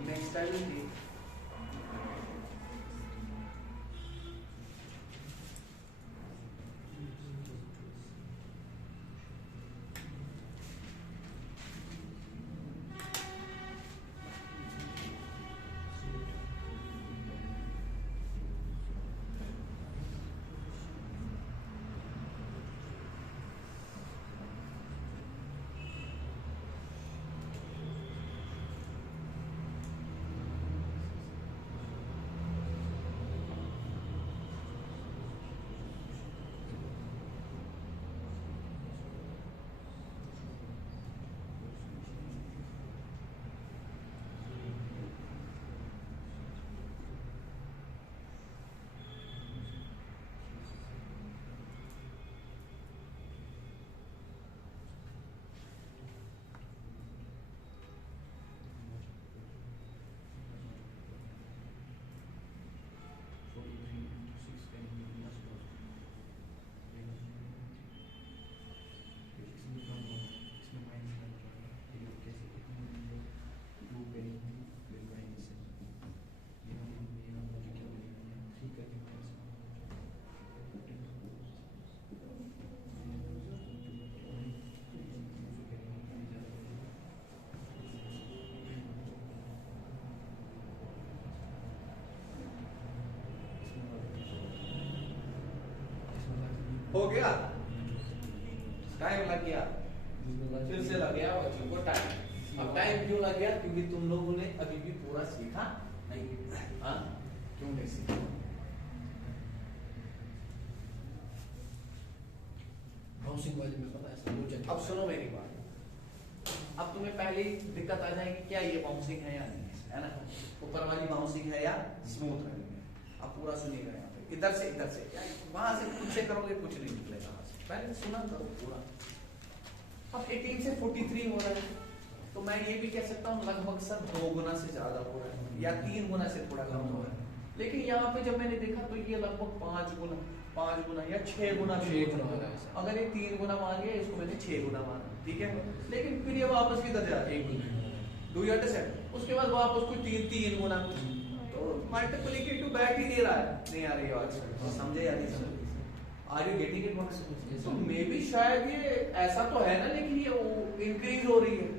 Next I will take गया, टाइम लग गया, फिर से लग गया बच्चों को टाइम। अब टाइम क्यों लग गया? क्योंकि तुम लोगों ने अभी भी पूरा सीखा नहीं। हाँ, क्यों नहीं सीखा? बाउंसिंग वाले में पता है। अब सुनो मेरी बात, अब तुम्हें पहले दिक्कत आ जाएगी क्या ये बाउंसिंग है या नहीं, है ना? ऊपर वाली बाउंसिंग है या स्मूथ है? अब पूरा सुनिएगा यहाँ पे, इधर से क्या वहां से खुद से करोगे कुछ नहीं निकलेगा, पहले सुना करो पूरा। अब 18 से 43 हो रहा है, तो मैं ये भी कह सकता हूँ लगभग सर 2 गुना से ज्यादा हो रहा है या 3 गुना से थोड़ा कम हो रहा है। लेकिन यहाँ पे जब मैंने देखा तो ये लगभग 5 गुना या 6 गुना भी हो रहा है। अगर ये 3 गुना मान गया, इसको मैंने 6 गुना माना, ठीक है? लेकिन फिर ये वापस किधर जा रहा है? Do you understand? उसके बाद वापस कोई 3 गुना, तो मल्टीप्लिकेटिव बैठ ही नहीं रहा है। नहीं आ रही है आज, समझे या नहीं समझे? Are you getting it? तो मे बी शायद ये ऐसा तो है ना, लेकिन ये इंक्रीज हो रही है,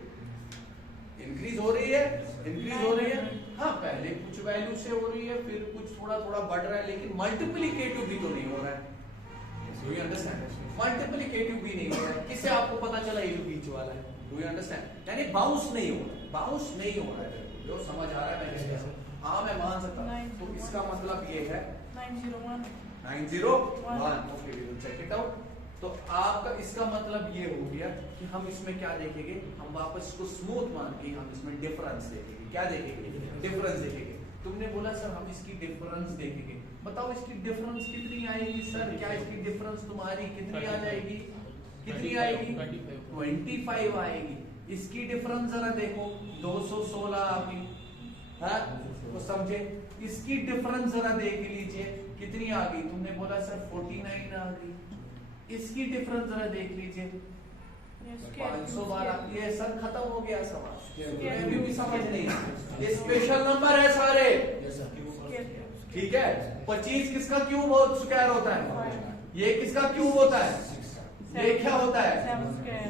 इंक्रीज हो रही है। हाँ, पहले कुछ वैल्यू से हो रही है, फिर कुछ थोड़ा बढ़ रहा है, लेकिन मल्टीप्लिकेटिव भी तो नहीं हो रहा है। Do you understand? मल्टीप्लिकेटिव भी नहीं हो रहा है। किससे आपको पता चला ये जो बीच वाला है? Do you understand? यानी बाउंस नहीं हो रहा है। जो समझ आ रहा है? हाँ, मैं मान सकता हूँ। तो इसका मतलब ये है 901। Okay, we will check it out. तो आपका इसका मतलब ये हो गया कि हम इसमें क्या देखेंगे? हम वापस इसको स्मूथ मान के हम इसमें डिफरेंस देखेंगे। क्या देखेंगे? डिफरेंस देखेंगे। तुमने बोला सर हम इसकी डिफरेंस देखेंगे, बताओ इसकी डिफरेंस कितनी आएगी सर? क्या इसकी डिफरेंस तुम्हारी कितनी आ जाएगी? कितनी आएगी? 25 आएगी। इसकी डिफरेंस जरा देखो, 216 आ गई। हाँ, तो समझे? इसकी डिफरेंस जरा देख लीजिए कितनी आ गई? तुमने बोला सर 49 आ गई। इसकी डिफरेंस जरा देख लीजिए, 512। ये सर खत्म हो गया सवाल, अभी भी समझ नहीं। ये स्पेशल नंबर है सारे, ठीक है? 25 किसका क्यूब स्क्वायर होता है? ये किसका क्यूब होता है? ये क्या होता है?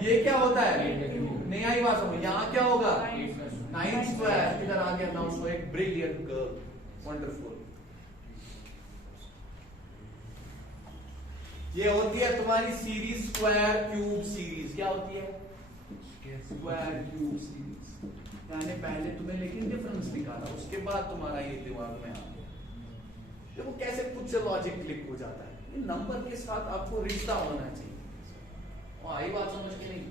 ये क्या होता है? नहीं आई बात समझ? यहाँ क्या होगा? 9 स्क्वायर। इधर आ गया 9 स्क्वायर। Brilliant girl, wonderful. ये होती है तुम्हारी सीरीज, स्क्वायर क्यूब सीरीज। क्या होती है? Square cube series. यानी पहले तुम्हें लेकिन डिफरेंस निकाला, उसके बाद तुम्हारा ये दिमाग में आ गया। देखो कैसे कुछ से लॉजिक क्लिक हो जाता है। ये नंबर के साथ आपको रिश्ता होना चाहिए। और आई बात समझ के नहीं?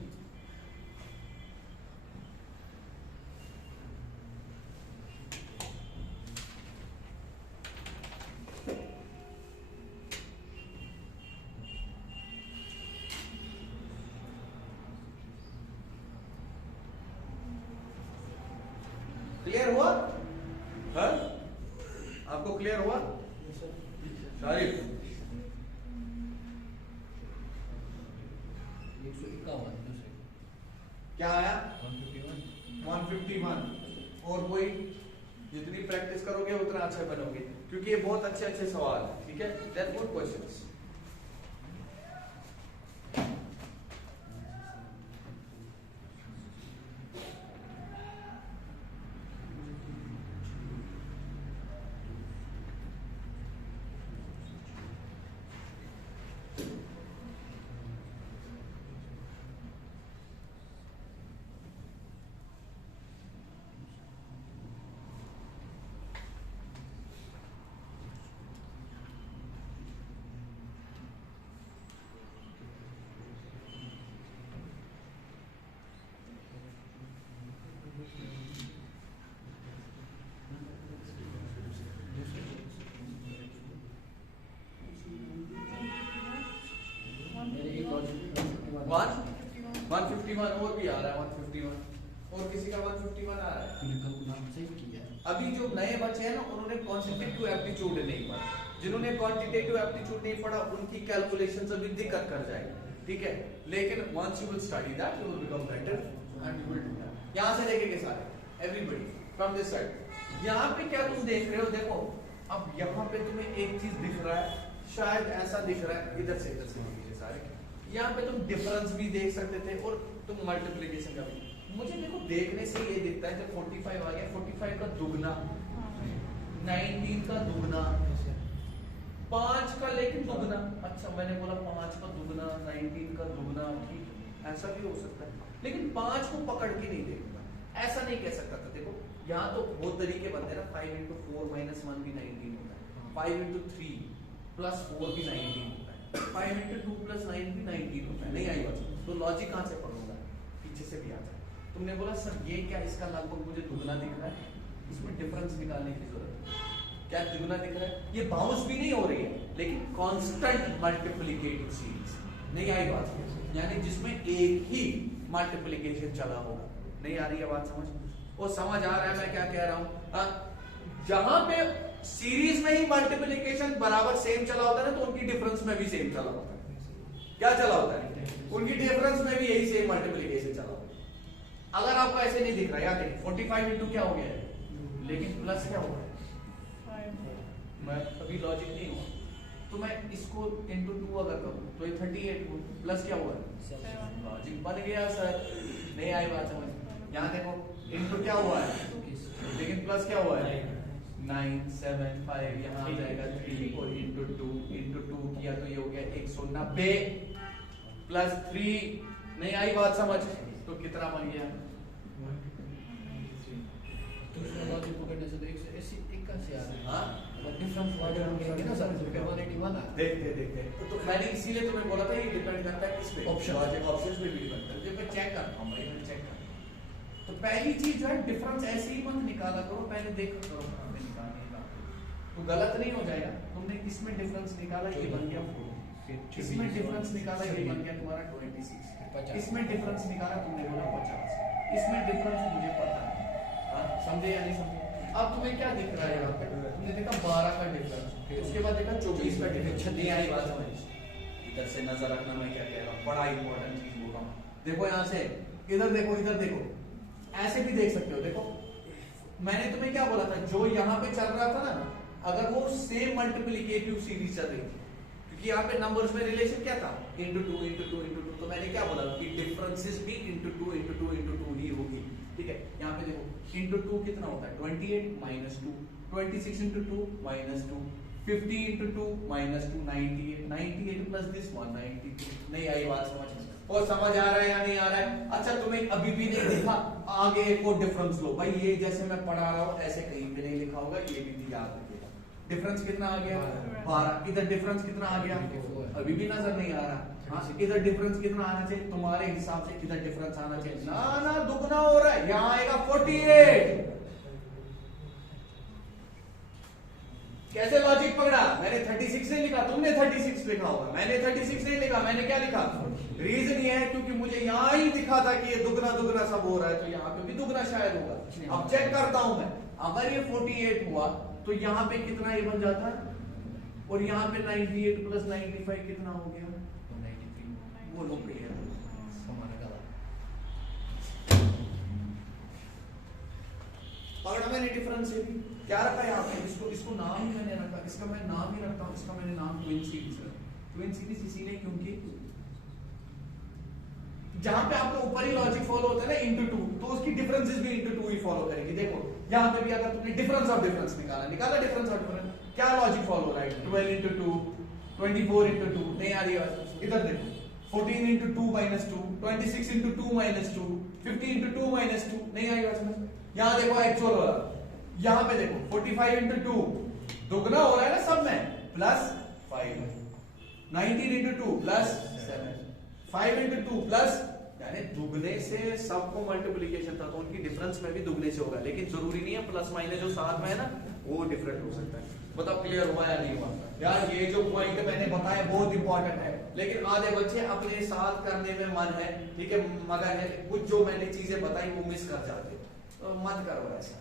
क्लियर हुआ? हाँ? आपको क्लियर हुआ? शारिफ 151 क्या आया? 151। 151। और कोई? जितनी प्रैक्टिस करोगे उतना अच्छा बनोगे, क्योंकि ये बहुत अच्छे सवाल है, ठीक है? That good questions. वन 151 और भी आ रहा है 151। और किसी का 151 आ रहा है? अभी जो नए बच्चे हैं ना, उन्होंने क्वांटिटेटिव एप्टीट्यूड नहीं पढ़ा। जिन्होंने क्वांटिटेटिव एप्टीट्यूड नहीं पढ़ा, उनकी कैलकुलेशंस अभी दिक्कत कर जाएगी, ठीक है? लेकिन once you will study that, you will become better and you will do that. यहां से देखेंगे सारे, एवरीबॉडी फ्रॉम दिस साइड। यहां पे क्या तुम देख रहे हो? देखो, अब यहां पे तुम्हें एक चीज दिख रहा है, शायद ऐसा दिख रहा है, इधर से देखिए सारे। यहाँ पे तुम डिफरेंस भी देख सकते थे और तुम मल्टीप्लिकेशन का भी। मुझे देखो देखने से ये दिखता है जब 45 आ गया, 45 का दुगना, 19 का दुगना, 5 का लेकिन दुगना। अच्छा मैंने बोला 5 का दुगना, 19 का दुगना, ठीक है ऐसा भी हो सकता है, लेकिन 5 को पकड़ के नहीं देखूंगा, ऐसा नहीं कह सकता था। देखो यहाँ तो बहुत तरीके बनते हैं ना, 5 into 4 minus 1 भी 19 होता है, 5 into 3 plus 4 भी 19 होता है, 5 into 2 plus 9 भी 19 होता है। नहीं आई बात, तो लॉजिक कहाँ से पढ़ूंगा, पीछे से भी आता है। तुमने बोला सर ये क्या, इसका लगभग मुझे दुगना दिख रहा है, इसमें डिफरेंस निकालने की जरूरत है। क्या दुगना दिख रहा है, ये बाउंस भी नहीं हो रही है, लेकिन कांस्टेंट मल्टीप्लिकेटिव सीरीज। नहीं आई बात, यानी जिसमें एक ही मल्टीप्लिकेशन चला होगा। नहीं आ रही है बात समझ, वो समझ आ रहा है मैं क्या कह रहा हूं। जहां पे सीरीज में ही मल्टीप्लिकेशन बराबर सेम चला होता है ना, तो उनकी डिफरेंस में भी सेम चला होता है। क्या चला होता है, उनकी डिफरेंस में भी यही सेम मल्टीप्लिकेशन चला होता है। अगर आपको ऐसे नहीं दिख रहा, याद है 45 इंटू क्या हो गया है, लेकिन प्लस क्या हुआ है, मैं अभी लॉजिक नहीं हुआ, तो मैं इसको इंटू 2 अगर करूं तो ये 38 हो, प्लस क्या हुआ है, लॉजिक बन गया सर। नहीं आई बात समझ, यहाँ देखो इंटू क्या हुआ है, लेकिन प्लस क्या हुआ है, 975, यहाँ आ जाएगा 3 और इंटू 2 किया तो ये हो गया 190 प्लस 3। नहीं आई बात समझ, तो कितना बन गया, लॉजिक पकड़ने से तो एक से ऐसी एक का से आ रहा है। हाँ डिफरेंस वाले हम लेंगे ना सर, 181 आ देखते तो मैंने इसीलिए तुम्हें बोला था ये डिपेंड करता है किस पे, Option। लॉजिक ऑप्शंस पे भी डिपेंड करता है। मैं चेक करता हूं भाई, मैं चेक करता हूं। तो पहली चीज जो है डिफरेंस ऐसे ही मत निकाला करो, पहले देखा करो कहां पे निकालने का, तो गलत नहीं हो जाएगा। तुमने इसमें डिफरेंस निकाला, ये बन गया 4, इसमें डिफरेंस निकाला, ये बन गया तुम्हारा 26, इसमें डिफरेंस निकाला तुमने बोला 50, इसमें डिफरेंस मुझे पता है। हां समझे या नहीं समझे। अब तुम्हें क्या दिख रहा है यहाँ पे, तुमने देखा 12 का डिफरेंस, उसके बाद देखा 24 का डिफरेंस। नहीं आई बात समझ, इधर से नजर रखना मैं क्या कह रहा हूँ, बड़ा इंपॉर्टेंट चीज बोल रहा हूँ। देखो यहाँ से इधर देखो, इधर देखो, ऐसे भी देख सकते हो। देखो मैंने तुम्हें क्या बोला था, जो यहाँ पे चल रहा था ना, अगर वो सेम मल्टीप्लिकेटिव सीरीज चल रही थी, क्योंकि यहाँ पे नंबर्स में रिलेशन क्या था, into two into two into two, तो मैंने क्या बोला कि डिफरेंसेस भी into two into two into two ही होगी। ठीक है, यहाँ पे देखो इंटू 2 कितना होता है, 28 minus 2, 26 into 2 minus 2, 50 into 2 minus 2, 98, 98 plus this 192। नहीं आई बात समझ, और समझ आ रहा है या नहीं आ रहा है। अच्छा तुम्हें अभी भी नहीं दिखा, आगे एक और डिफरेंस लो भाई, ये जैसे मैं पढ़ा रहा हूँ ऐसे कहीं पे नहीं लिखा होगा, ये भी याद रखिएगा। डिफरेंस कितना आ गया, 12। इधर डिफरेंस कितना आ गया, अभी भी नजर नहीं आ रहा। हाँ इधर डिफरेंस कितना आना चाहिए तुम्हारे हिसाब से, इधर डिफरेंस आना चाहिए ना दुगना हो रहा है, यहाँ आएगा 48। कैसे लॉजिक पकड़ा, मैंने 36 नहीं लिखा, तुमने 36 लिखा होगा, मैंने 36 नहीं लिखा, मैंने क्या लिखा, रीजन ये है क्योंकि मुझे यहाँ ही दिखा था कि ये दुगना दुगना सब हो रहा है, तो यहाँ पे भी दुगना शायद होगा। अब चेक करता हूं मैं, अगर ये 48 हुआ तो यहाँ पे कितना ये बन जाता है, और यहाँ पे 98 प्लस 95 कितना हो गया, 93। वो लोग क्लियर पकड़ा मैंने डिफरेंस से भी क्या रखा यहाँ पे, इसको नाम ही मैंने रखा, इसका मैं नाम ही रखता हूँ, इसका मैंने नाम ट्विन सीरीज रखा। ट्विन सीरीज इसीलिए क्योंकि जहां पे आपको ऊपर ही लॉजिक फॉलो होता है ना इंटू 2, तो उसकी डिफरेंसेस भी इंटू 2 ही फॉलो करेगी। देखो यहाँ पे भी अगर तुमने डिफरेंस ऑफ डिफरेंस निकाला डिफरेंस ऑफ डिफरेंस, क्या लॉजिक फॉलो हो रहा है, 12 इंटू 2, 24 इंटू 2। नहीं आ रही है, इधर देखो 14 into 2 minus 2, 26 into 2 minus 2, 50 into 2 minus 2। नहीं आई बात समझ। यहाँ देखो एक्चुअल हो रहा है, यहाँ पे देखो 45 इंटू 2 दुगना हो रहा है ना सब में, plus 5, 19 into 2 plus 7, 5 into 2 plus, यानी दुगने से सबको मल्टीप्लिकेशन था तो उनकी डिफरेंस में भी दुगने से होगा, लेकिन जरूरी नहीं है प्लस माइनस जो साथ में है ना वो डिफरेंट हो सकता है। बताओ क्लियर हुआ या नहीं हुआ यार। ये जो पॉइंट मैंने बताया बहुत इंपॉर्टेंट है, लेकिन आधे बच्चे अपने साथ करने में मन है, ठीक है, मगर कुछ जो मैंने चीजें बताई वो मिस कर जाते, तो मत करो ऐसा।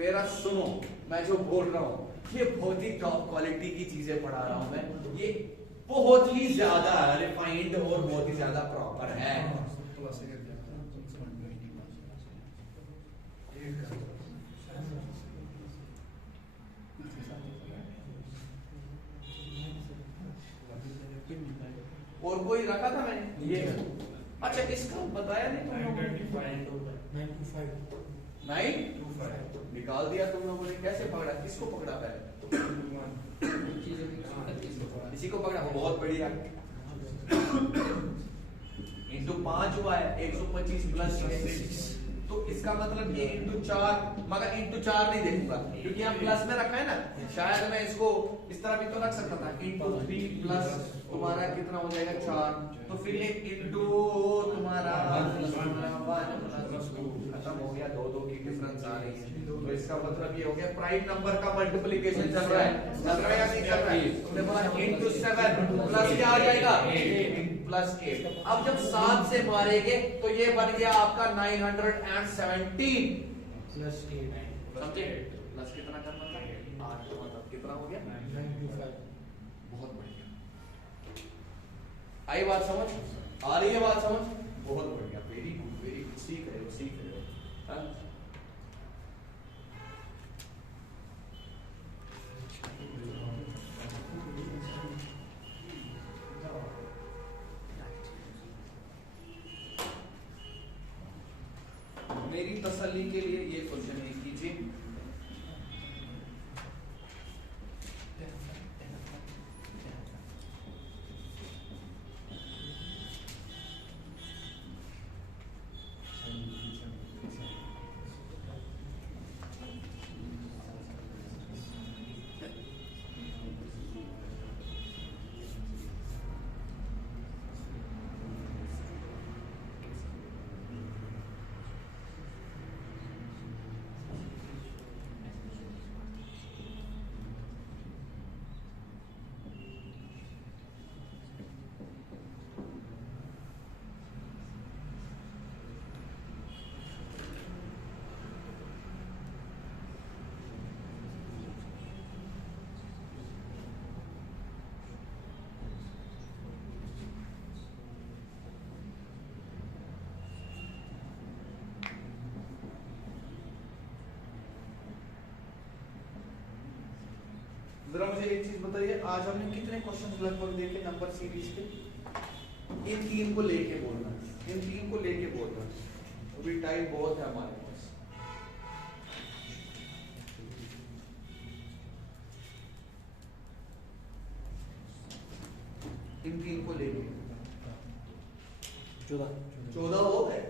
मेरा सुनो, मैं जो बोल रहा हूँ ये बहुत ही टॉप क्वालिटी की चीजें पढ़ा रहा हूं मैं, ये बहुत ही ज्यादा रिफाइंड और बहुत ही ज्यादा प्रॉपर है। और कोई रखा था मैंने ये, अच्छा इसका बताया नहीं तुम लोगों ने, 9 निकाल दिया तुम लोगों ने। कैसे पकड़ा, किसको पकड़ा पहले? इसी को पकड़ा, बहुत बढ़िया। इंटू 5 हुआ है 125 प्लस 6, तो इसका मतलब ये इंटू 4, मगर इंटू 4 नहीं देखूंगा क्योंकि यहाँ प्लस में रखा है ना, शायद मैं इसको इस तरह भी तो रख सकता था, इंटू 3 प्लस तुम्हारा कितना हो जाएगा 4, तो फिर ये इंटू तुम्हारा 1 प्लस 2 खत्म हो गया, 2 की डिफरेंस आ रही है, तो इसका मतलब ये हो गया प्राइम नंबर का मल्टीप्लिकेशन चल रहा है या नहीं चल रहा है? तुमने बोला इंटू 7 प्लस क्या आ जाएगा प्लस 8। अब जब 7 से मारेंगे तो ये बन गया आपका 917 प्लस 8 समझे? प्लस कितना करना था 8, तो मतलब कितना हो गया 925। बहुत बढ़िया। आई बात समझ? आ रही है बात समझ? बहुत बढ़िया, वेरी गुड वेरी गुड, सीख रहे हो हाँ? मेरी तसल्ली के लिए ये क्वेश्चन लिख कीजिए। जरा मुझे एक चीज बताइए, आज हमने कितने क्वेश्चन लगभग देखे नंबर सीरीज के? इन 3 को लेके बोलना, इन 3 को लेके बोलना, अभी टाइम बहुत है हमारे पास। इन 3 को लेके 14 हो गए।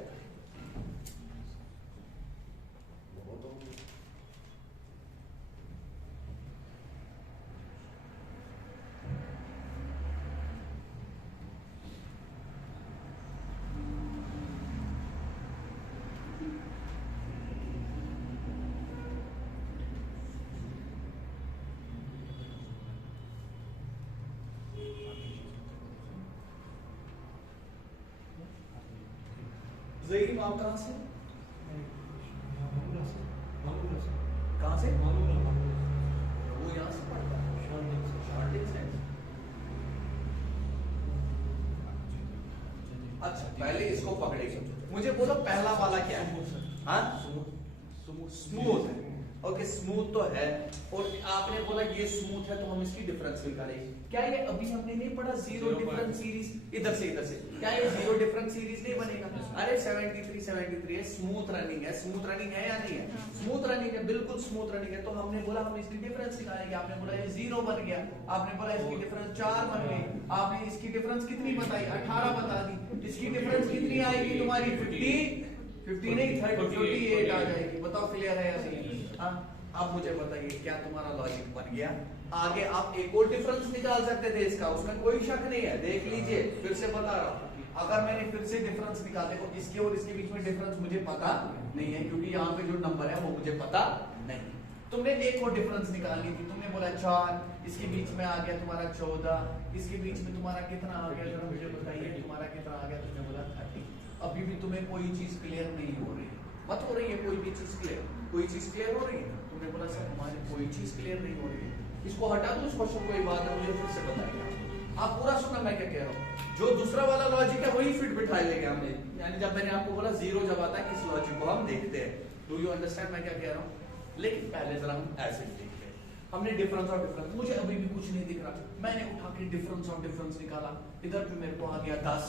ज़हीर आप कहाँ से? कहाँ से? वो यहाँ से पढ़ता है। अच्छा पहले इसको पकड़ेंगे। मुझे बोलो पहला वाला क्या है? हाँ स्मूथ है। ओके स्मूथ तो है, और आपने बोला ये स्मूथ है तो हम इसकी डिफरेंस निकालेंगे। क्या ये अभी हमने नहीं पढ़ा जीरो डिफरेंस सीरीज? इधर से क्या ये जीरो डिफरेंस सीरीज नहीं बनेगा? अरे 73 है, स्मूथ रनिंग है। स्मूथ रनिंग है या नहीं है? स्मूथ रनिंग है, बिल्कुल स्मूथ रनिंग है। तो हमने बोला हम इसकी डिफरेंस निकालेंगे। आपने बोला ये 0 बन गया, आपने बोला इसकी डिफरेंस 4 बन गई, आपने इसकी डिफरेंस कितनी बताई? 18 बता दी। इसकी डिफरेंस कितनी आएगी तुम्हारी? 50 नहीं 38 आ जाएगी। बताओ क्लियर है या नहीं? हाँ अब मुझे बताइए क्या तुम्हारा लॉजिक बन गया? आगे आप एक और डिफरेंस निकाल सकते थे इसका, उसमें कोई शक नहीं है। देख लीजिए फिर से बता रहा हूँ, अगर मैंने फिर से डिफरेंस निकाले तो इसके और इसके बीच में डिफरेंस मुझे पता नहीं है, क्योंकि यहाँ पे जो नंबर है वो मुझे पता नहीं। तुमने एक और डिफरेंस निकालनी थी, तुमने बोला 4, इसके बीच में आ गया तुम्हारा 14, इसके बीच में तुम्हारा कितना आ गया जरा मुझे बताइए, तुम्हारा कितना आ गया? तुमने बोला 30। अभी भी तुम्हें कोई चीज क्लियर नहीं हो रही, मत हो रही है कोई भी चीज क्लियर? कोई चीज क्लियर हो रही है? तुमने बोला सर हमारी कोई चीज क्लियर नहीं हो रही है। इसको हटा दो इस क्वेश्चन को, एक बात है मुझे फिर से बताइए। आप पूरा सुना मैं क्या कह रहा हूँ, जो दूसरा वाला लॉजिक है वही फिट बिठा लेंगे हमने। यानी जब मैंने आपको बोला 0 जब आता है इस लॉजिक को हम देखते हैं। डू यू अंडरस्टैंड मैं क्या कह रहा हूँ? लेकिन पहले जरा हम ऐसे देखते हैं। हमने डिफरेंस और डिफरेंस, मुझे अभी भी कुछ नहीं दिख रहा, मैंने उठा के डिफरेंस और डिफरेंस निकाला। इधर पे मेरे को आ गया 10,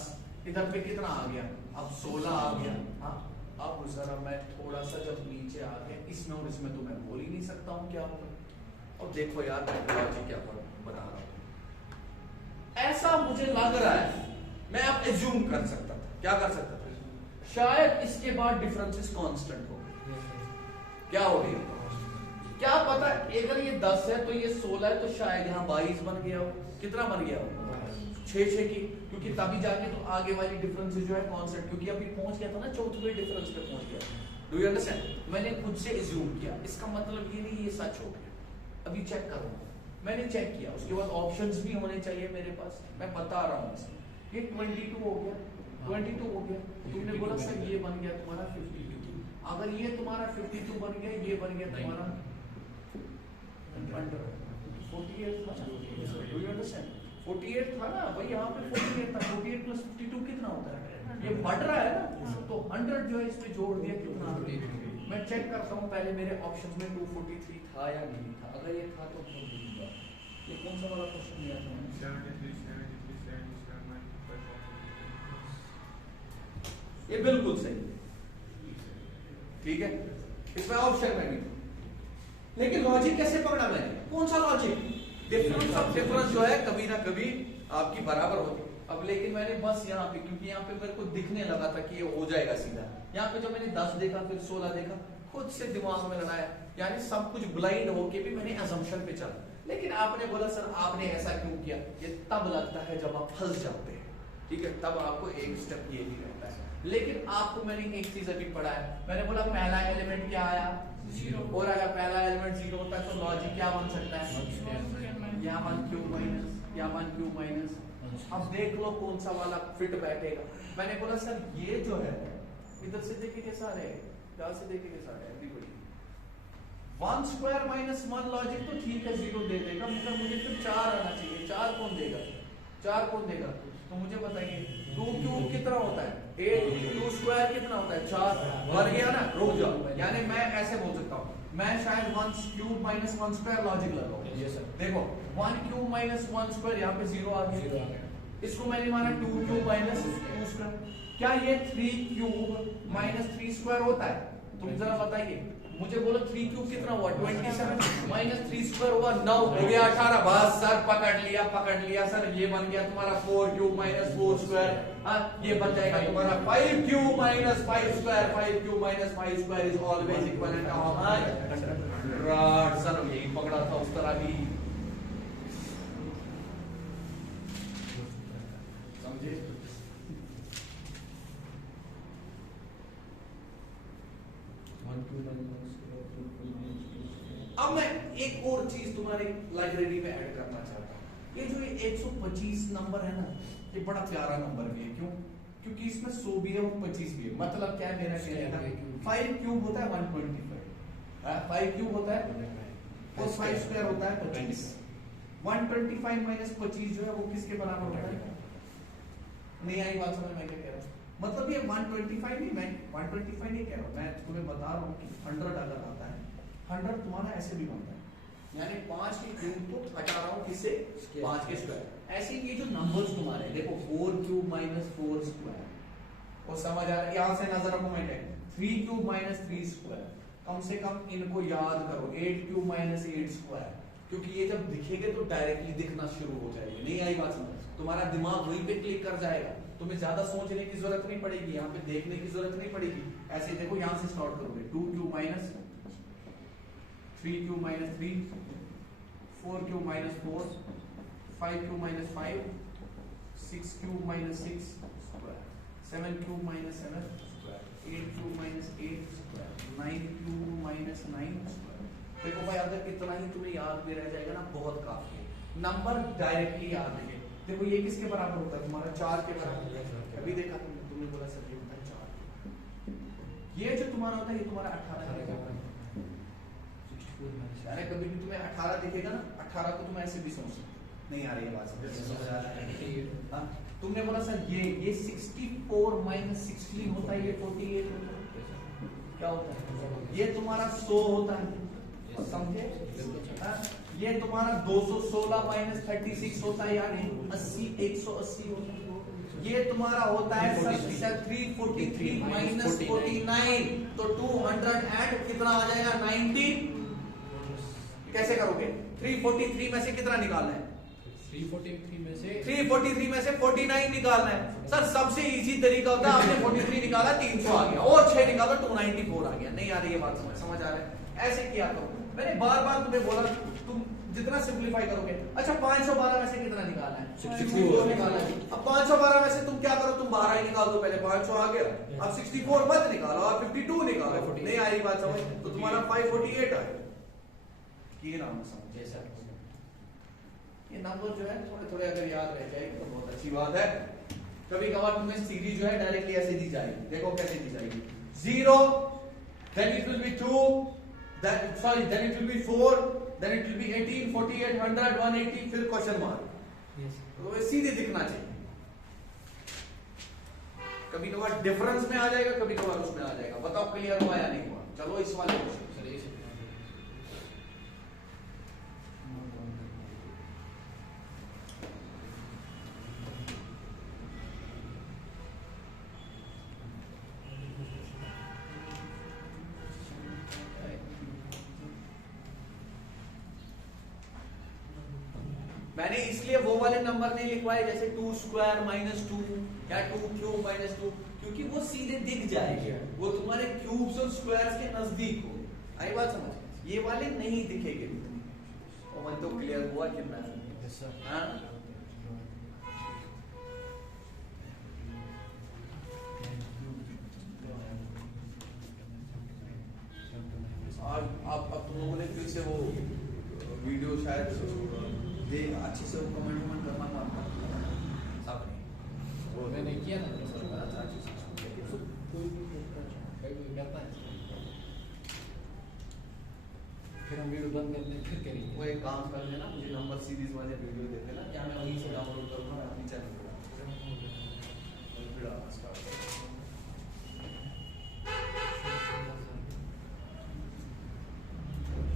इधर पे कितना आ गया? अब 16 आ गया। हाँ अब जरा मैं थोड़ा सा जब नीचे आ गया इसमें और इसमें तो मैं बोल ही नहीं सकता हूँ क्या होगा। और देखो यार मैं लॉजिक क्या बता रहा हूँ, ऐसा मुझे लग रहा है, मैं अब एज्यूम कर सकता था, क्या कर सकता था, शायद इसके बाद डिफरेंसेस कांस्टेंट हो गए। क्या हो गया, क्या पता, अगर ये 10 है तो ये 16 है, तो शायद यहाँ 22 बन गया हो। कितना बन गया हो, 6 की, क्योंकि तभी जाके तो आगे वाली डिफरेंस जो है कांस्टेंट, क्योंकि अभी पहुंच गया था ना चौथे डिफरेंस पे पहुंच गया। Do you understand? मैंने खुद से एज्यूम किया, इसका मतलब ये नहीं ये सच हो गया। अभी चेक करूंगा, मैंने चेक किया, उसके बाद ऑप्शंस भी होने चाहिए मेरे पास, मैं बता रहा हूँ। ये 22 हो गया, 22 हो गया, तुमने बोला सर ये बन गया तुम्हारा 52। अगर ये तुम्हारा 52 बन गया, ये बन गया तुम्हारा 48 था। Do you understand? 48 था ना भाई, यहाँ पे 48 था, 48 प्लस 52 कितना होता है, ये बढ़ रहा है ना, तो 100 जो है इसमें जोड़ दिया, कितना, मैं चेक करता हूँ पहले मेरे ऑप्शन में 243 था या नहीं था। अगर ये था तो ये कौन सा वाला क्वेश्चन दिया था, 73, 73, 77, 95। ये बिल्कुल सही, ठीक है, इसमें ऑप्शन में नहीं। लेकिन लॉजिक कैसे पकड़ा मैंने, कौन सा लॉजिक, डिफरेंस ऑफ डिफरेंस जो है कभी ना कभी आपकी बराबर होती। अब लेकिन मैंने बस यहाँ पे, क्योंकि यहाँ पे मेरे को दिखने लगा था कि ये हो जाएगा सीधा, यहाँ पे जब मैंने 10 देखा फिर 16 देखा, खुद से दिमाग में लगाया, यानी सब कुछ ब्लाइंड होके भी मैंने असम्पशन पे चला। लेकिन आपने बोला सर आपने ऐसा क्यों किया, ये तब लगता है जब आप फंस जाते हैं, ठीक है, तब आपको एक स्टेप ये भी रहता है। लेकिन आपको मैंने एक चीज अभी पढ़ा है, मैंने बोला पहला एलिमेंट क्या आया, 0, और अगर पहला एलिमेंट 0 होता है तो लॉजिक क्या बन सकता है, या 1 क्यूब माइनस, या 1 क्यूब माइनस। अब देख लो कौन सा वाला फिट बैठेगा। मैंने बोला सर ये जो है इधर से देखे कैसा रहेगा, इधर से देखे कैसा रहेगा, 1 स्क्वायर माइनस 1 लॉजिक तो ठीक है 0 दे देगा, मगर मुझे फिर 4 आना चाहिए। 4 कौन देगा, 4 कौन देगा, तो मुझे बताइए 2 क्यूब कितना होता है, 8, 2 स्क्वायर कितना होता है, 4, बन गया ना, रुक जाओ। यानी मैं ऐसे बोल सकता हूँ, मैं शायद 1 क्यूब माइनस 1 स्क्वायर लॉजिक लगाऊं। देखो 1 क्यूब माइनस 1 स्क्वायर, यहाँ पे 0 आ गया, इसको मैंने माना 2 क्यूब माइनस 2 स्क्वायर। क्या ये 3 क्यूब माइनस 3 स्क्वायर होता है, तुम जरा बताइए मुझे, बोलो 3 क्यूब कितना हुआ, 27 माइनस 3 स्क्वायर हुआ 9, हो गया 18। बस सर पकड़ लिया सर, ये बन गया तुम्हारा 4 क्यूब माइनस 4 स्क्वायर, ये बन जाएगा तुम्हारा 5 cube minus 5 square. 5 cube minus 5 square is always equivalent to rod. Sir यही पकड़ा था उस तरह भी, समझे? अब मैं एक और चीज तुम्हारी लाइब्रेरी में ऐड करना चाहता हूँ। ये जो ये 125 नंबर है ना, ये बड़ा प्यारा नंबर भी है। क्यों? क्योंकि इसमें 100 भी है और 25 भी है। मतलब क्या मेरा कहना है, 5 क्यूब होता है 125, 5 क्यूब होता है और 5 स्क्वायर होता है 25। 125 माइनस 25 जो है वो किसके बराबर होता है? नहीं आई बात समझ में क्या कह रहा हूँ? मतलब ये 125 नहीं, मैं 125 नहीं कह रहा हूँ, मैं तुम्हें बता रहा हूँ कि 100 अगर आता है, 100 तुम्हारा ऐसे भी बनता है, यानी 5 के क्यूब को हटा रहा हूँ किससे, 5 के स्क्वायर। ऐसे ये जो नंबर्स तुम्हारे देखो 4 क्यूब माइनस 4 स्क्वायर, और समझ आ रहा है? यहाँ से नजर रखो, मैं 3 क्यूब माइनस 3 स्क्वायर, कम से कम इनको याद करो। 8 क्यूब माइनस 8 स्क्वायर, क्योंकि ये जब दिखेंगे तो डायरेक्टली दिखना शुरू हो जाएगी। नहीं आई बात समझ? तुम्हारा दिमाग वहीं पे क्लिक कर जाएगा, तुम्हें ज्यादा सोचने की जरूरत नहीं पड़ेगी, यहाँ पे देखने की जरूरत नहीं पड़ेगी। ऐसे देखो यहाँ से स्टार्ट करोगे, 2 cube minus 3 cube minus 3, 4 cube minus 4, 5 cube minus 5, 6 cube minus 6 square, 7 cube minus 7 square, 8 cube minus 8 square, 9 cube minus 9 square. देखो भाई अगर इतना ही तुम्हें याद भी रह जाएगा ना, बहुत काफी है। नंबर डायरेक्टली याद रखे। देखो ये किसके बराबर होता है तुम्हारा? 4 के बराबर। अभी देखा तुमने बोला सर ये होता है 4। ये जो तुम्हारा होता है ये तुम्हारा 18 के बराबर। यानी कभी भी तुम्हें 18 दिखेगा ना, 18 को तुम ऐसे भी समझ सकते। नहीं आ रही है बात समझ? हाँ तुमने बोला सर ये 64 माइनस 16 होता है, ये 48 होता है। क्या होता है? ये तुम्हारा 100 होता है, समझे? ये तुम्हारा 216 माइनस 36 होता है, यानी 80 180 होता है। ये तुम्हारा होता है 343 माइनस 49, तो 200 एंड कितना आ जाएगा 90। कैसे करोगे? 343 में से कितना निकालना है? 343 में से 49 निकालना है। सर सबसे इजी तरीका होता है, आपने 43 निकाला 300 आ गया, और 6 निकाला 294 आ गया। नहीं आ रही है बात समझ आ रहा है? ऐसे किया करो। मैंने बार बार तुम्हें बोला तुम जितना सिंपलीफाई करोगे। अच्छा 512 में से कितना निकालना है? 64 निकालना है। अब 512 में से तुम क्या करो, तुम 12 ही निकाल दो। पहले 500 आ गया, अब 64 मत निकालो, अब 52 निकालो। नहीं आ रही बात समझ, तो तुम्हारा 548 आ गया। ये नाम समझे सर, ये नंबर जो है थोड़े थोड़े अगर याद रह जाए तो बहुत अच्छी बात है। कभी कभार तुम्हें सीरीज जो है डायरेक्टली ऐसे दी जाएगी। देखो कैसे दी जाएगी, 0 then it will be 2 then it will be 4 then it will be 18 48 100 180 फिर क्वेश्चन मार्क। तो ये सीधे दिखना चाहिए। कभी कभार डिफरेंस में आ जाएगा, कभी कभार उसमें आ जाएगा। बताओ क्लियर हुआ या नहीं हुआ? चलो इस वाले क्वेश्चन मैंने इसलिए वो वाले नंबर नहीं लिखवाए जैसे 2 स्क्वायर माइनस 2 या 2 क्यूब माइनस 2, क्योंकि वो सीधे दिख जाएंगे, वो तुम्हारे क्यूब्स और स्क्वायर्स के नजदीक हो। आई बात समझ? ये वाले नहीं दिखेंगे। और मन तो क्लियर हुआ कि मैं अब तुम लोगों ने फिर से वो वीडियो शायद अच्छे से कमेंट करना था सब नहीं, वो मैंने किया ना सर। कोई भी करता है, फिर हम वीडियो बंद करते हैं, फिर करेंगे। वो एक काम कर लेना, मुझे नंबर सीरीज वाले वीडियो देते ना, या मैं वहीं से डाउनलोड करूंगा अपनी चैनल पर।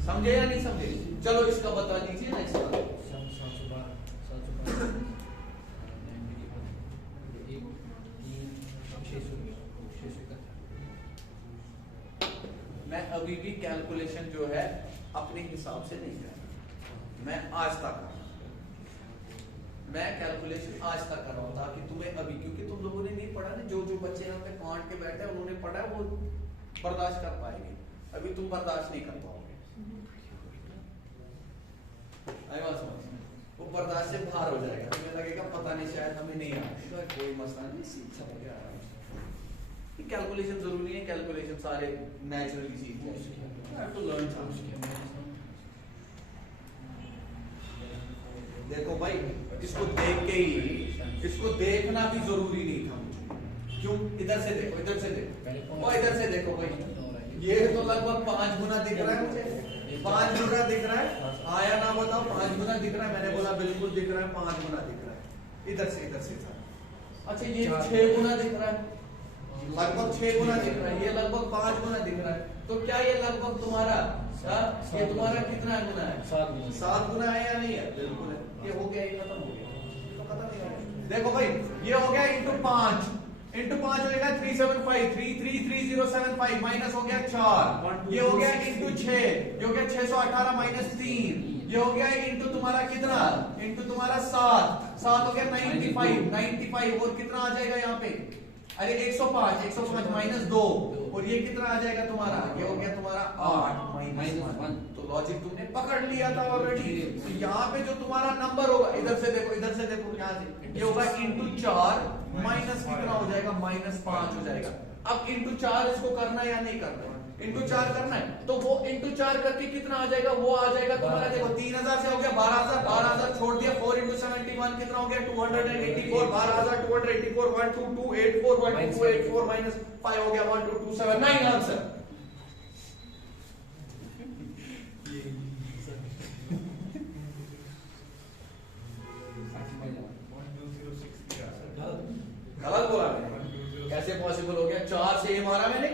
समझे या नहीं समझे? चलो इसका बता दीजिए ना। इसका मैं अभी भी कैलकुलेशन जो है अपने हिसाब से नहीं कर, मैं आज तक मैं कैलकुलेशन आज तक कर रहा हूं ताकि तुम्हें अभी, क्योंकि तुम लोगों ने नहीं पढ़ा ना, जो जो बच्चे यहाँ पे कांट के बैठे उन्होंने पढ़ा है वो बर्दाश्त कर पाएंगे, अभी तुम बर्दाश्त नहीं कर पाओगे। वो बर्दाश्त से बाहर हो जाएगा, तुम्हें लगेगा पता नहीं शायद हमें नहीं आता, तो कोई मसला नहीं, सीख सकते हैं। कैलकुलेशन जरूरी है, कैलकुलेशन सारे नेचुरली सीखते हैं, टू लर्न। देखो भाई, इसको देख के ही, इसको देखना भी जरूरी नहीं था मुझे। क्यों? इधर से देखो, इधर से देखो, और इधर से देखो भाई, ये तो लगभग 5 गुना दिख रहा है मुझे, 5 गुना दिख रहा है। आया ना बताओ, 5 गुना दिख रहा है? मैंने बोला बिल्कुल दिख रहा है, 5 गुना दिख रहा है। इधर से अच्छा ये 6 गुना दिख रहा है, लगभग 6 गुना दिख रहा है, ये लगभग 5 गुना दिख रहा है। तो क्या ये लगभग तुम्हारा ये तुम्हारा कितना गुना है? 7 गुना है या नहीं है? बिल्कुल है। ये हो गया, ये खत्म हो गया, तो खत्म नहीं है। देखो भाई, ये हो गया इंटू 5 हो गया 375, 333075 माइनस हो गया 4, ये हो गया इंटू 6, ये हो गया 618 माइनस 3, ये हो गया इंटू तुम्हारा कितना, इंटू तुम्हारा 7 हो गया 95 और कितना आ जाएगा यहाँ पे? अरे 105 माइनस 2, और ये कितना आ जाएगा तुम्हारा? ये हो गया तुम्हारा 8 माइनस 1। तो लॉजिक तुमने पकड़ लिया था ऑलरेडी। तो यहाँ पे जो तुम्हारा नंबर होगा, इधर से देखो यहाँ से, ये होगा इंटू 4 माइनस कितना हो जाएगा? माइनस 5 हो जाएगा। अब इंटू 4 इसको करना है या नहीं करना है? इंटू 4 करना है, तो वो इंटू 4 करके कितना आ जाएगा? वो आ जाएगा तुम्हारा, देखो 3000 से हो गया 12000 छोड़ दिया, 4 इंटू 71 कितना हो गया? 284, 12284, 12284, 12284 माइनस 5 हो गया 12279 आंसर। गलत बोला मैंने, कैसे पॉसिबल हो गया? 4 से ये मारा मैंने,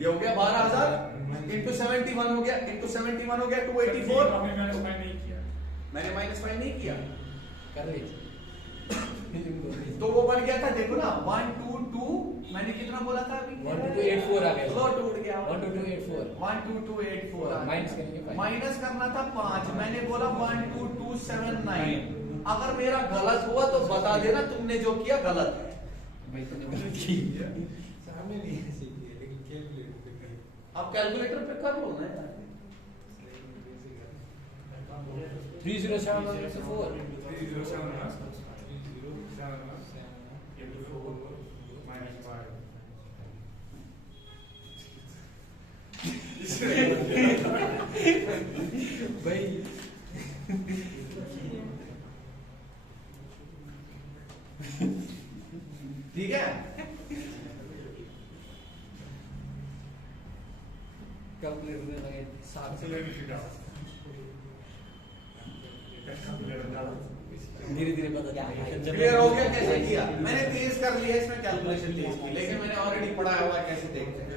ये हो गया 12000 इंटू 71 हो गया, इंटू 71 हो गया 284। मैंने माइनस 5 नहीं किया, कर लीजिए। तो वो बन गया था, देखो ना 1 2 2, मैंने कितना बोला था अभी? 1 2 2 8 4 आ गया। लो टूट गया 1 2 2 8 4 1 2 2 8 4 माइनस करेंगे 5। माइनस करना था 5, मैंने बोला 1 2 2 7 9। अगर मेरा गलत हुआ तो बता देना, तुमने जो किया गलत है। भाई तुमने गलत की। सामने नहीं है सीखी, लेकिन कैलकुलेटर पे करी। अब कैलकुलेटर पे कर लो ना यार। 307 से 4 भाई ठीक है, कैलकुलेटर में लगे 7 से धीरे धीरे पता चलेगा। क्लियर हो गया कैसे किया? मैंने तेज कर लिया इसमें, कैलकुलेशन तेज की, लेकिन मैंने ऑलरेडी पढ़ाया हुआ है कैसे देखते हैं।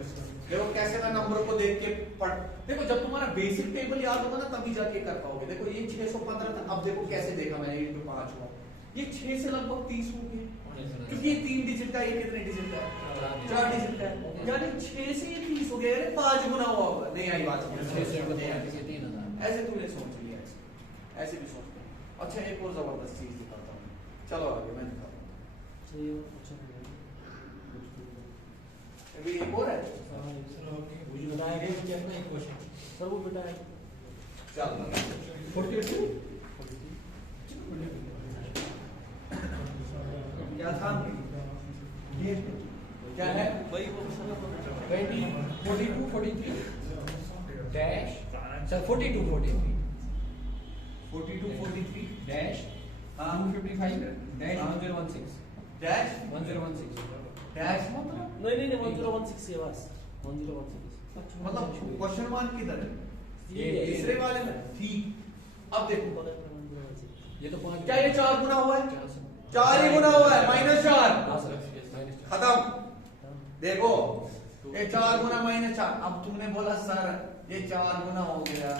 देखो कैसे मैं नंबर को देख के पढ़, देखो जब तुम्हारा बेसिक टेबल याद होगा ना तभी जाके कर पाओगे। देखो ये 615 था, अब देखो कैसे देखा मैंने, इंटू 5 हुआ, ये 6 से लगभग 30 हो गए, क्योंकि ये 3 डिजिट का, ये कितने डिजिट का है? 4 डिजिट का है, यानी 6 से ये 30 हो गया, अरे 5 गुना हुआ होगा। नहीं आई बात समझ? 6 से 3000 ऐसे तूने सोच लिया, ऐसे भी सोचते हैं। अच्छा एक और जबरदस्त चीज दिखाता हूँ, चलो आगे मैं दिखाता हूँ। अभी एक और है, सर वो बेटा है चल 42 क्या था ये, क्या है भाई वो 20 42 43 डैश सर 42 43 42 43 डैश हाँ 255 डैश 1016 डैश 1016 डैश मतलब नहीं 1016 है बस 1016 मतलब क्वेश्चन मार्क किधर है? ये तीसरे वाले में, ठीक। अब देखो ये तो 5 क्या ये 4 गुना हुआ है? 4 ही गुना हुआ है, -4 खत्म। देखो ये 4 गुना -4, अब तुमने बोला सर ये 4 गुना हो गया,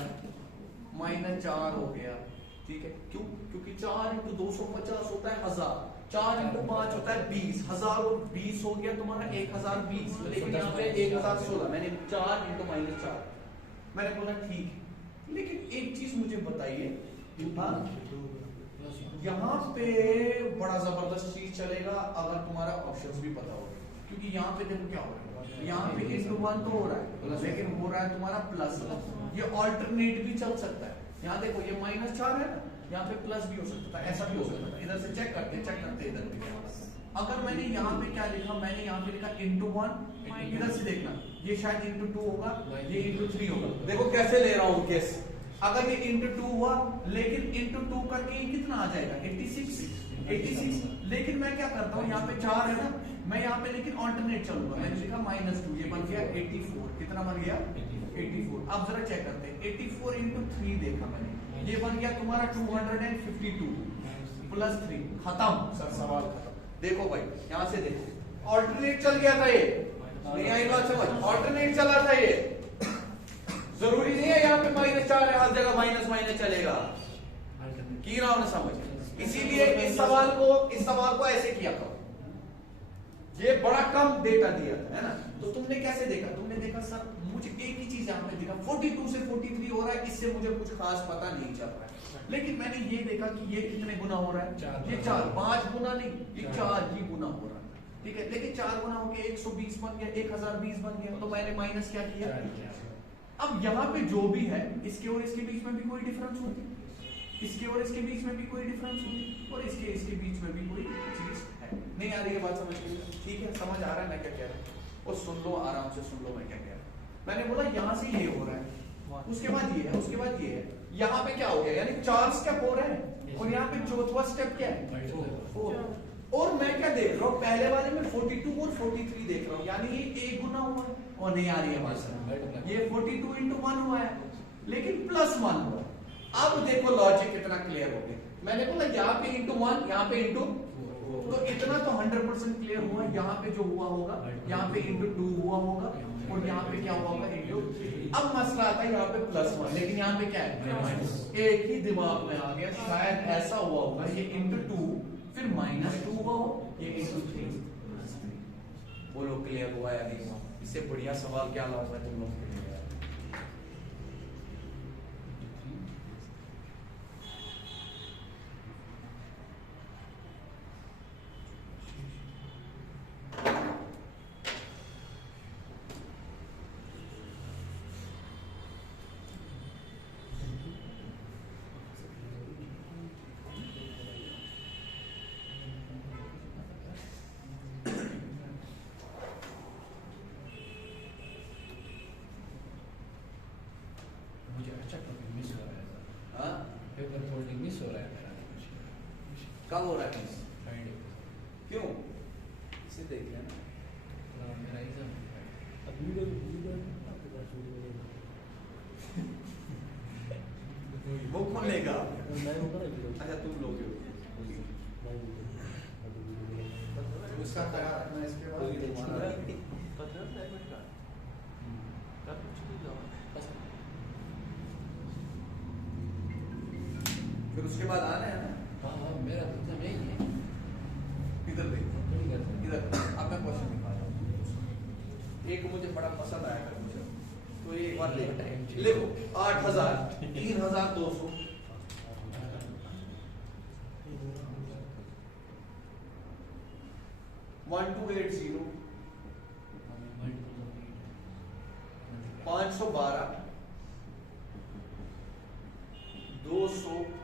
-4 हो गया, ठीक है, क्यों? क्योंकि 4 × 250 होता है 1000, 4 × 5 होता है 20, 1000 और 20 हो गया तुम्हारा 1020, लेकिन यहाँ पे 1016, मैंने 4 × -4 मैंने बोला ठीक। लेकिन एक चीज मुझे बताइए, हाँ यहाँ पे बड़ा जबरदस्त चीज चलेगा अगर तुम्हारा ऑप्शंस भी पता हो, क्योंकि यहाँ पे देखो क्या हो रहा है, यहाँ पे ×1 तो हो रहा है, लेकिन हो रहा है तुम्हारा प्लस, ये ऑल्टरनेट भी चल सकता है। यहाँ देखो ये -4 है ना, यहाँ पे प्लस भी हो सकता था, ऐसा भी हो सकता था। इधर से चेक करते इधर भी। अगर मैंने यहाँ पे क्या लिखा, मैंने यहाँ पे लिखा ×1, इधर से देखना ये शायद ×2 होगा, ये ×3 होगा। देखो कैसे ले रहा हूँ केस, अगर ये ×2 हुआ, लेकिन ×2 करके ये कितना आ जाएगा 86, लेकिन मैं क्या करता हूँ, यहाँ पे 4 है ना, मैं यहाँ पे लेकिन ऑल्टरनेट चलूंगा, मैंने लिखा -2, ये बन गया 84, कितना बन गया 84। अब जरा चेक करते हैं, 84 × 3 देखा मैंने, ये बन गया तुम्हारा 252 + 3, खत्म सर, सवाल खत्म। देखो भाई यहाँ से देखो, ऑल्टरनेट चल गया था, ये नहीं आई बात समझ, ऑल्टरनेट चला था ये, जरूरी नहीं है यहाँ पे -4 है, हर जगह माइनस चलेगा, की रहा ना समझ। इसीलिए इस सवाल को ऐसे किया था, ये बड़ा कम डेटा दिया था, है ना, तो तुमने कैसे देखा? तुमने देखा सर मुझे एक ही चीज यहाँ पे दिखा, 42 से 43 हो रहा है, इससे मुझे कुछ खास पता नहीं चल रहा है, लेकिन मैंने ये देखा कि ये कितने गुना हो रहा है, ये 4, 5 गुना नहीं, ये 4 ही गुना हो रहा है, ठीक है, लेकिन 4 गुना होके 120 बन गया, 1020 बन गया, तो मैंने माइनस क्या किया। अब यहाँ पे जो भी है, इसके और इसके बीच में भी कोई डिफरेंस होती, इसके और इसके बीच में भी कोई डिफरेंस होती, और इसके बीच में भी कोई चीज है। नहीं आ रही है बात समझ में? ठीक है, समझ आ रहा है मैं क्या कह रहा हूँ, और सुन लो आराम से, सुन लो मैं क्या कह रहा हूँ। मैंने बोला यहाँ से ये हो रहा है, उसके बाद ये है, उसके बाद ये है, यहाँ पे क्या हो गया, यानी 4 स्टेप हो रहे हैं, और यहाँ पे चौथा स्टेप क्या है 4। और मैं क्या देख रहा हूँ, पहले वाले में 42 और 43 देख रहा हूँ, यानी ये 1 गुना हुआ है, और नहीं आ रही है बात, ये 42 × 1 हुआ है, लेकिन +1 हुआ। अब देखो लॉजिक कितना क्लियर हो गया, मैंने बोला यहाँ पे ×1, यहाँ पे तो इतना तो 100% क्लियर हुआ, यहाँ पे जो हुआ होगा, यहाँ पे ×2 हुआ होगा, और यहाँ पे क्या हुआ होगा ×3। अब मसला आता है यहाँ पे +1, लेकिन यहाँ पे क्या है, एक ही दिमाग में आ गया, शायद ऐसा हुआ होगा, ये ×2 फिर -2 हो ये into 3। बोलो क्लियर हुआ या नहीं हुआ? इससे बढ़िया सवाल क्या लाऊंगा तुम लोग के लिए? मुझे अच्छा टॉपिक मिस हो रहा है सर। हाँ? पेपर फोल्डिंग मिस हो रहा है मेरा। कब हो रहा है मिस? फ्राइडे क्यों? इसे देख लेना। मेरा एग्जाम है Friday। अब वीडियो आपके पास वीडियो वो कौन लेगा? मैं होगा ना वीडियो अच्छा तुम लोगे हो। उसका तैयार रखना इसके बाद तुम्हारा फिर उसके बाद आना है ना। हाँ हाँ मेरा एग्जाम यही है। इधर देखो, थोड़ी कर सकते इधर अब मैं क्वेश्चन निकाल रहा हूँ। एक मुझे बड़ा पसंद आया था मुझे, तो ये एक बार लिखो 8000 3200 1280 512 204.8।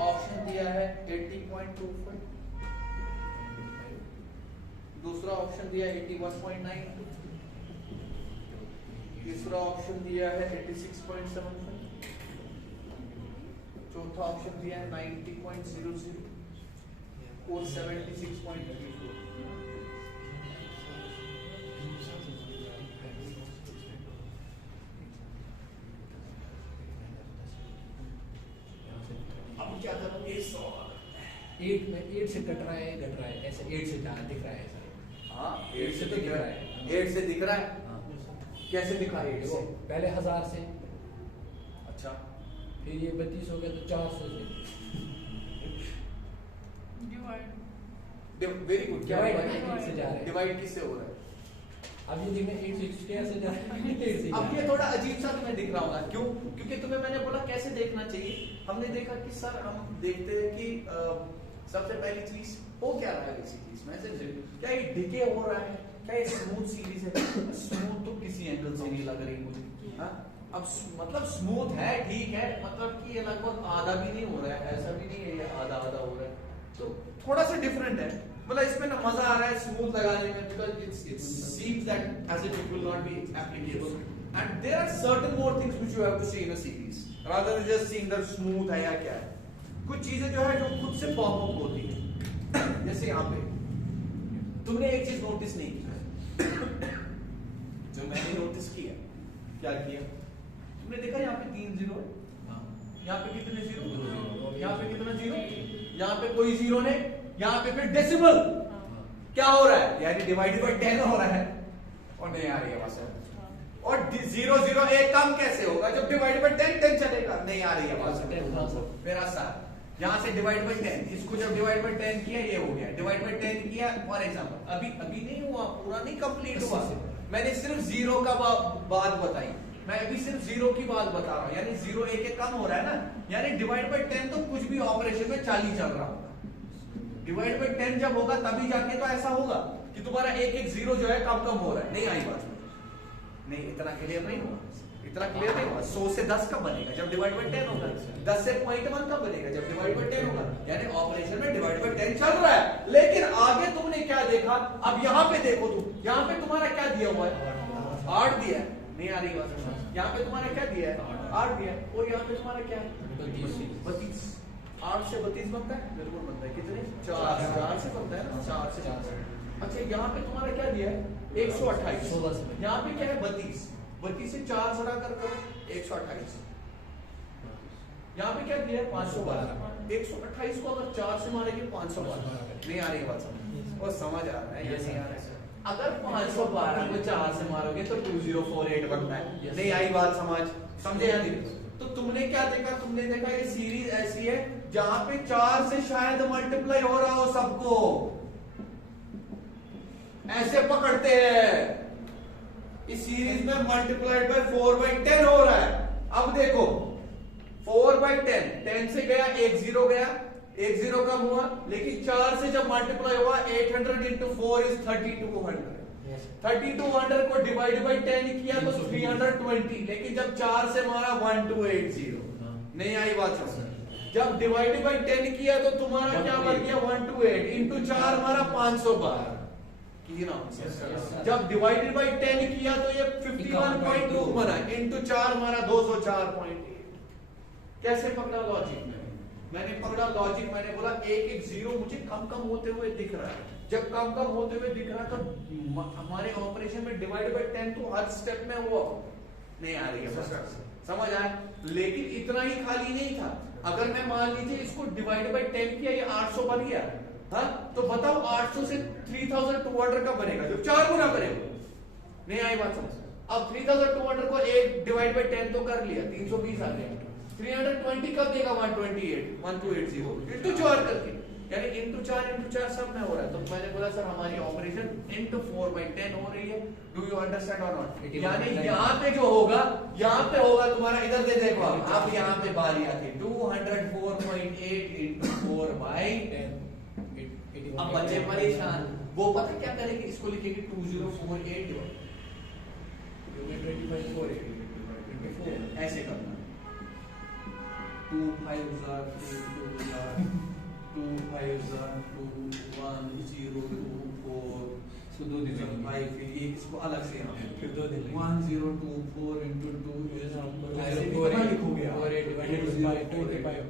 ऑप्शन दिया है 80.25, दूसरा ऑप्शन दिया है 81.92, तीसरा ऑप्शन दिया है 86.75, चौथा ऑप्शन दिया है 90.00 और 76.34। अब क्या करोगे? 8 में 8 से कट रहा है घट रहा है, ऐसे 8 से ज्यादा दिख रहा है सर। हाँ 8 से तो दिख रहा है, 8 से दिख रहा है। हाँ कैसे दिखा 8 देखो से? पहले 1000 से, अच्छा फिर ये 32 हो गया तो 400 से। Very good. क्या Divide 8 से जा रहा है। डिवाइड किससे हो रहा है? अब ये देखना 8 से कैसे जा रहा है, 8 से जा अब रहा ये है। थोड़ा अजीब सा तुम्हें दिख रहा होगा, क्यों? क्योंकि तुम्हें मैंने बोला कैसे देखना चाहिए। हमने देखा कि सर हम देखते हैं कि सबसे पहली चीज हो क्या रहा है बेसिकली इसमें से, क्या ये डिके हो रहा है, क्या ये स्मूथ सीरीज है? स्मूथ तो किसी एंगल से नहीं लग रही मुझे। हाँ? अब मतलब स्मूथ है, ठीक है, मतलब कि ये लगभग आधा भी नहीं हो रहा है, ऐसा भी नहीं है ये आधा आधा हो रहा है, तो थोड़ा सा डिफरेंट है। मतलब इसमें ना मजा आ रहा है स्मूथ लगाने में, because it seems that as if it will not be applicable, and there are certain more things which you have to see in a series rather than just seeing that smooth है या क्या है। कुछ चीजें जो है जो खुद से पॉप अप होती है। जैसे यहाँ पे तुमने एक चीज नोटिस नहीं की जो मैंने नोटिस किया। क्या किया? तुमने देखा यहाँ पे 3 जीरो है, हाँ यहाँ पे कितने जीरो, 2 जीरो, यहाँ पे कितना जीरो, यहाँ पे कोई जीरो नहीं, यहाँ पे फिर डेसिमल। हाँ क्या हो रहा है? यानी डिवाइडेड बाय 10 हो रहा है, और नहीं आ रही है आवाज। और 0 0 1 कम कैसे होगा जब डिवाइड बाय 10 10 चलेगा? नहीं आ रही है आवाज। मेरा सर यहाँ से डिवाइड बाय 10, इसको जब डिवाइड बाय 10 किया ये हो गया, डिवाइड बाय 10 किया। फॉर एग्जांपल अभी नहीं हुआ, पूरा नहीं कंप्लीट हुआ, मैंने सिर्फ 0 का बात बताई, मैं अभी सिर्फ 0 की बात बता रहा हूँ। यानी 0 1 कम हो रहा है ना, यानी डिवाइड बाय 10 तो कुछ भी ऑपरेशन में 40 चल रहा होगा। डिवाइड बाय 10 जब होगा तभी जाके तो ऐसा होगा कि तुम्हारा 1 1 0 जो है कम कम हो रहा है। नहीं आई बात? नहीं, इतना क्लियर नहीं हुआ, इतना क्लियर नहीं हुआ। 100 से 10 कब बनेगा? जब डिवाइड बाय 10 होगा। 10 से 0.1 कब बनेगा? जब डिवाइड बाय 10 होगा। यानी ऑपरेशन में डिवाइड बाय 10 चल रहा है, लेकिन आगे तुमने क्या देखा? अब यहाँ पे देखो तुम, यहाँ पे तुम्हारा क्या दिया हुआ है? 8 दिया है। नहीं आ रही बात? यहाँ पे तुम्हारा क्या दिया है? 8 दिया है। और यहाँ पे तुम्हारा क्या है? 32। 8 से 32 बनता है? बिल्कुल बनता है। कितने? 4 से बनता है ना, 4 से। अच्छा यहाँ पे तुम्हारा क्या दिया है? 128। यहाँ पे क्या है? 32 से 4 जरा कर करो, 128। यहाँ पे क्या दिया है? 512। 128 को अगर 4 से मारेंगे 512। नहीं आ रही बात समझ? और समझ आ रहा है या नहीं आ रहा है? अगर 512 को 4 से मारोगे तो 2048 बनता है। नहीं आई बात समझ? समझे या नहीं? तो तुमने क्या देखा, तुमने देखा ये सीरीज ऐसी है जहां पे 4 से शायद मल्टीप्लाई हो रहा हो सबको, ऐसे पकड़ते हैं। इस सीरीज में मल्टीप्लाइड बाय 4/10 हो रहा है। अब देखो 4/10, 10 से गया 1 0 गया, 1 0 कम हुआ, लेकिन 4 से जब मल्टीप्लाई हुआ 800 into 4 is 3200। 3200 को डिवाइड बाय 10 किया तो 320, लेकिन जब 4 से मारा 1280। नहीं आई बात समझ? जब डिवाइड बाय 10 किया तो तुम्हारा क्या बन गया 128 इंटू 4 मारा 512। जब डिवाइडेड बाय 10 किया तो ये 51.2 बना, इंटू 4 मारा 204.8। कैसे पकड़ा लॉजिक में? मैंने पकड़ा लॉजिक, मैंने बोला एक एक जीरो मुझे कम कम होते हुए दिख रहा है। जब कम कम होते हुए दिख रहा तो हमारे ऑपरेशन में डिवाइड बाय 10 तो हर स्टेप में हुआ नहीं आ रही है, समझ आया? लेकिन इतना ही खाली नहीं था। अगर मैं मान लीजिए इसको डिवाइड बाय 10 किया, ये 800 बन गया, हाँ, तो बताओ 800 से 3200 का बनेगा, जो 4 गुना करेगा। नहीं आई बात समझ? अब 3200 को एक डिवाइड बाय 10 तो कर लिया, 320 आ गया। 320 कब देगा 128 1280 इंटू 4 करके, यानी इंटू 4 सब में हो रहा है। तो मैंने बोला सर हमारी ऑपरेशन इंटू 4/10 हो रही है। डू यू अंडरस्टैंड और नॉट? यानी यहाँ पे जो होगा, यहाँ पे होगा तुम्हारा, इधर से देखो आप, यहाँ पे बारी आती है 204.8 इंटू 4/10। अब बच्चे परेशान, वो पता क्या करेंगे, इसको लिखेंगे 2048 ऐसे करना, 2 5 2 5 2 1 0 2 4 इसको 2 दिन 5, फिर ये इसको अलग से यहाँ फिर 2 दिन 1 0 2 4 into 2 ऐसे कितना लिखोगे आप?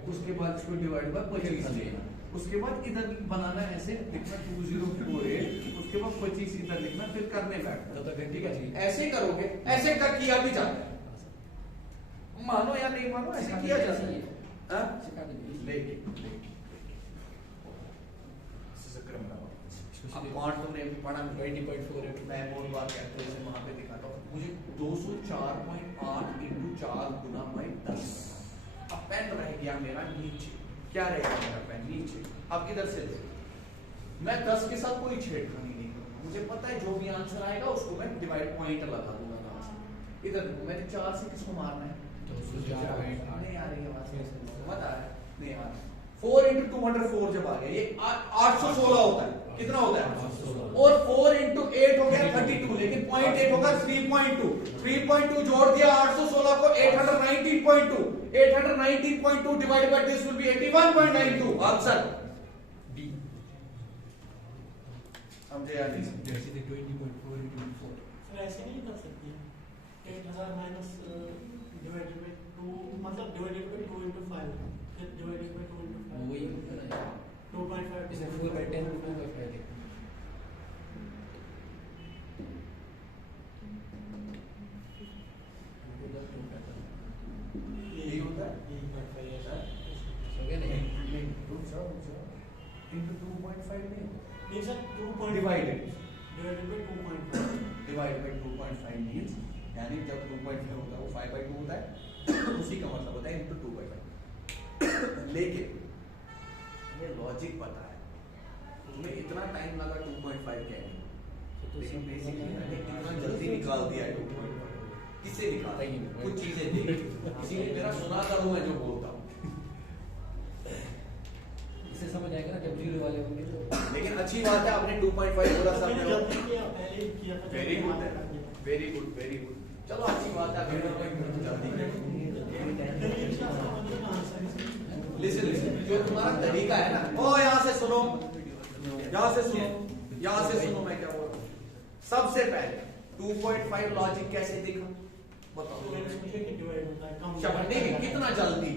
उसके बाद इसको डिवाइड बाय 25 लेना, उसके बाद इधर बनाना ऐसे लिखना 2048, उसके बाद 25 इधर लिखना, फिर करने बैठना। ठीक है, ऐसे करोगे, ऐसे कर किया भी जाता है, मानो या नहीं मानो ऐसे किया जाता है। अब क्वांट तुमने पढ़ा 20.4, मैं बहुत बार कहते हैं वहां पे दिखाता हूँ, मुझे 204.8 इंटू 4 गुना बाई 10। अब पेन रह गया मेरा नीचे, क्या रहेगा मेरा पेन नीचे। अब इधर से देखो, मैं 10 के साथ कोई छेड़खानी नहीं करूंगा, मुझे पता है जो भी आंसर आएगा उसको मैं डिवाइड पॉइंट लगा दूंगा कहां से। इधर देखो मैंने 4 से किसको मारना है, 204.8 नहीं आ रही है बात, समझ आ रहा है? नहीं आ रहा। 4 into 204 जब आ गया, ये 816 होता है, कितना होता है? और 4 into 8 हो गया 32, लेकिन 0.8 होगा 3.2, 3.2 जोड़ दिया 816 को 819.2, 819.2 divide by this will be 81.92। Answer D. समझे या नहीं? जैसे 20.4 into 4 सर ऐसे नहीं कर सकते 8000 माइनस डिवाइडेड बाय 2, मतलब डिवाइडेड बाय 2 into 5 फिर डिवाइडेड बाय 2 into 5 वही होता है 2.5 इसमें 4/10 2.5 है। यही होता है। हो गया नहीं? into 2.5 नहीं, नहीं sir 2. Divided divided by 2.5 divide by 2.5 means, यानी जब 2.5 होता है वो 5/2 होता है, उसी का मतलब होता है into 2/5। लेकिन ये लॉजिक पता है, तुम्हें इतना टाइम लगा 2.5 कहने, लेकिन बेसिकली मैंने इतना जल्दी निकाल दिया है 2.5। किससे निकाला? कुछ चीजें देखी, इसीलिए मेरा सुना करूं मैं जो बोलता हूँ, इससे समझ आएगा ना जब जीरो वाले होंगे तो। लेकिन अच्छी बात है आपने 2.5 बोला सब मैंने जल्दी किया, पहले ही किया था। वेरी गुड है, वेरी गुड वेरी गुड। चलो अच्छी बात है, जल्दी लिसन लिसन, जो तुम्हारा तरीका है ना, ओ यहाँ से सुनो, यहाँ से सुनो, यहाँ से सुनो मैं क्या बोल रहा हूँ। सबसे पहले 2.5 लॉजिक कैसे दिखा बताओ? तो मैंने सोचा कि डिवाइड होता है कम शब्द नहीं, कितना जल्दी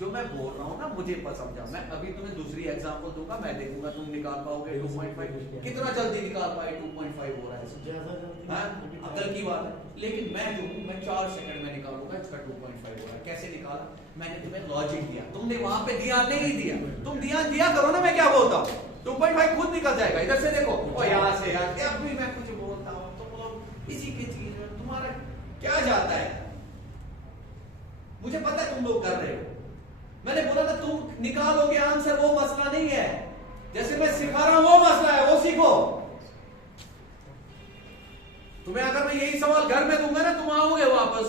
जो मैं बोल रहा हूँ ना मुझे समझा। मैं अभी तुम्हें दूसरी एग्जांपल दूंगा, मैं देखूंगा तुम निकाल पाओगे 2.5 कितना जल्दी निकाल पाए। 2.5 हो रहा है, ज्यादा जल्दी अकल की बात है। लेकिन मैं जो हूँ मैं 4 सेकंड में निकालूंगा इसका 2.5 हो रहा है। कैसे निकाला? मैंने तुम्हें लॉजिक दिया, तुमने वहां पे ध्यान नहीं दिया। तुम ध्यान दिया करो ना, मैं क्या बोलता हूँ। 2.5 खुद निकल जाएगा। इधर से देखो, और यहाँ से यार अब भी मैं कुछ बोलता हूँ तो मतलब इसी की चीज में तुम्हारा क्या जाता है। मुझे पता है तुम लोग कर रहे हो, मैंने बोला था तुम निकालोगे आंसर, वो मसला नहीं है, जैसे मैं सिखा रहा हूं वो मसला है, वो सीखो। तुम्हें अगर मैं यही सवाल घर में दूंगा ना, तुम आओगे वापस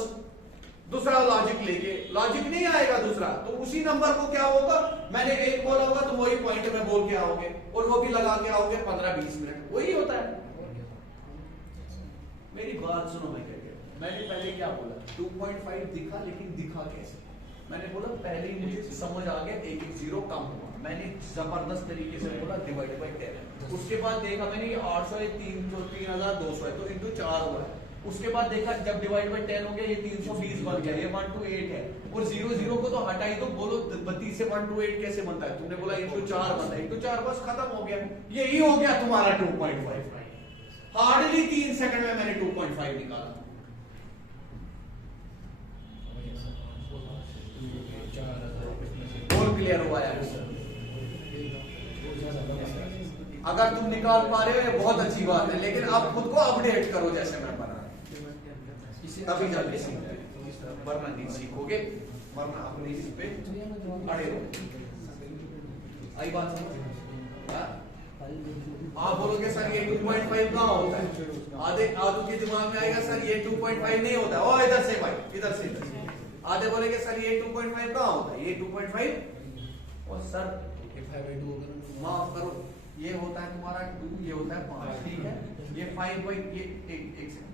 दूसरा लॉजिक लेके, लॉजिक नहीं आएगा दूसरा, तो उसी नंबर को क्या होगा, मैंने एक बोला होगा तुम वही पॉइंट में बोल के आओगे, और वो भी लगा के आओगे 15-20 मिनट, वही होता है। मेरी बात सुनो, मैं क्या कह रहा हूं, मैंने पहले क्या बोला, 2.5 दिखा, लेकिन दिखा कैसे, मैंने बोला पहले ही मुझे समझ आ गया एक एक जीरो कम हुआ, मैंने जबरदस्त तरीके से बोला डिवाइड बाय 10, उसके बाद देखा मैंने 800 है, 300, 3200 है, तो इंटू 4 हुआ है, उसके बाद देखा जब डिवाइड बाय 10 हो गया, ये 320 बन गया, ये 1 to 8 है, और 0 को तो हटाई दो, बोलो 32 से 1 to 8 कैसे बनता है, तुमने बोला इंटू 4 बनता है, इंटू 4 बस खत्म हो गया, यही हो गया तुम्हारा 2.5, हार्डली 3 सेकंड में मैंने 2.5 निकाला। और क्लियर हुआ यार, अगर तुम निकाल पा रहे हो ये बहुत अच्छी बात है, लेकिन आप खुद को अपडेट करो जैसे मैं बना रहा हूं, तभी जल्दी सीखोगे, वरना नहीं सीखोगे, वरना अपने इस पे अड़े रहोगे। आई बात समझ? आप बोलोगे सर ये 2.5 कहां होता है, आधे के दिमाग में आएगा सर ये 2.5 नहीं होता, ओ इधर से भाई, इधर से आधे बोलेंगे सर ये 2.5 कहां होता है, ये 2.5 और सर माफ करो ये होता है तुम्हारा 2, ये होता है 5, ठीक है, ये 5 बाई ये एक सेकंड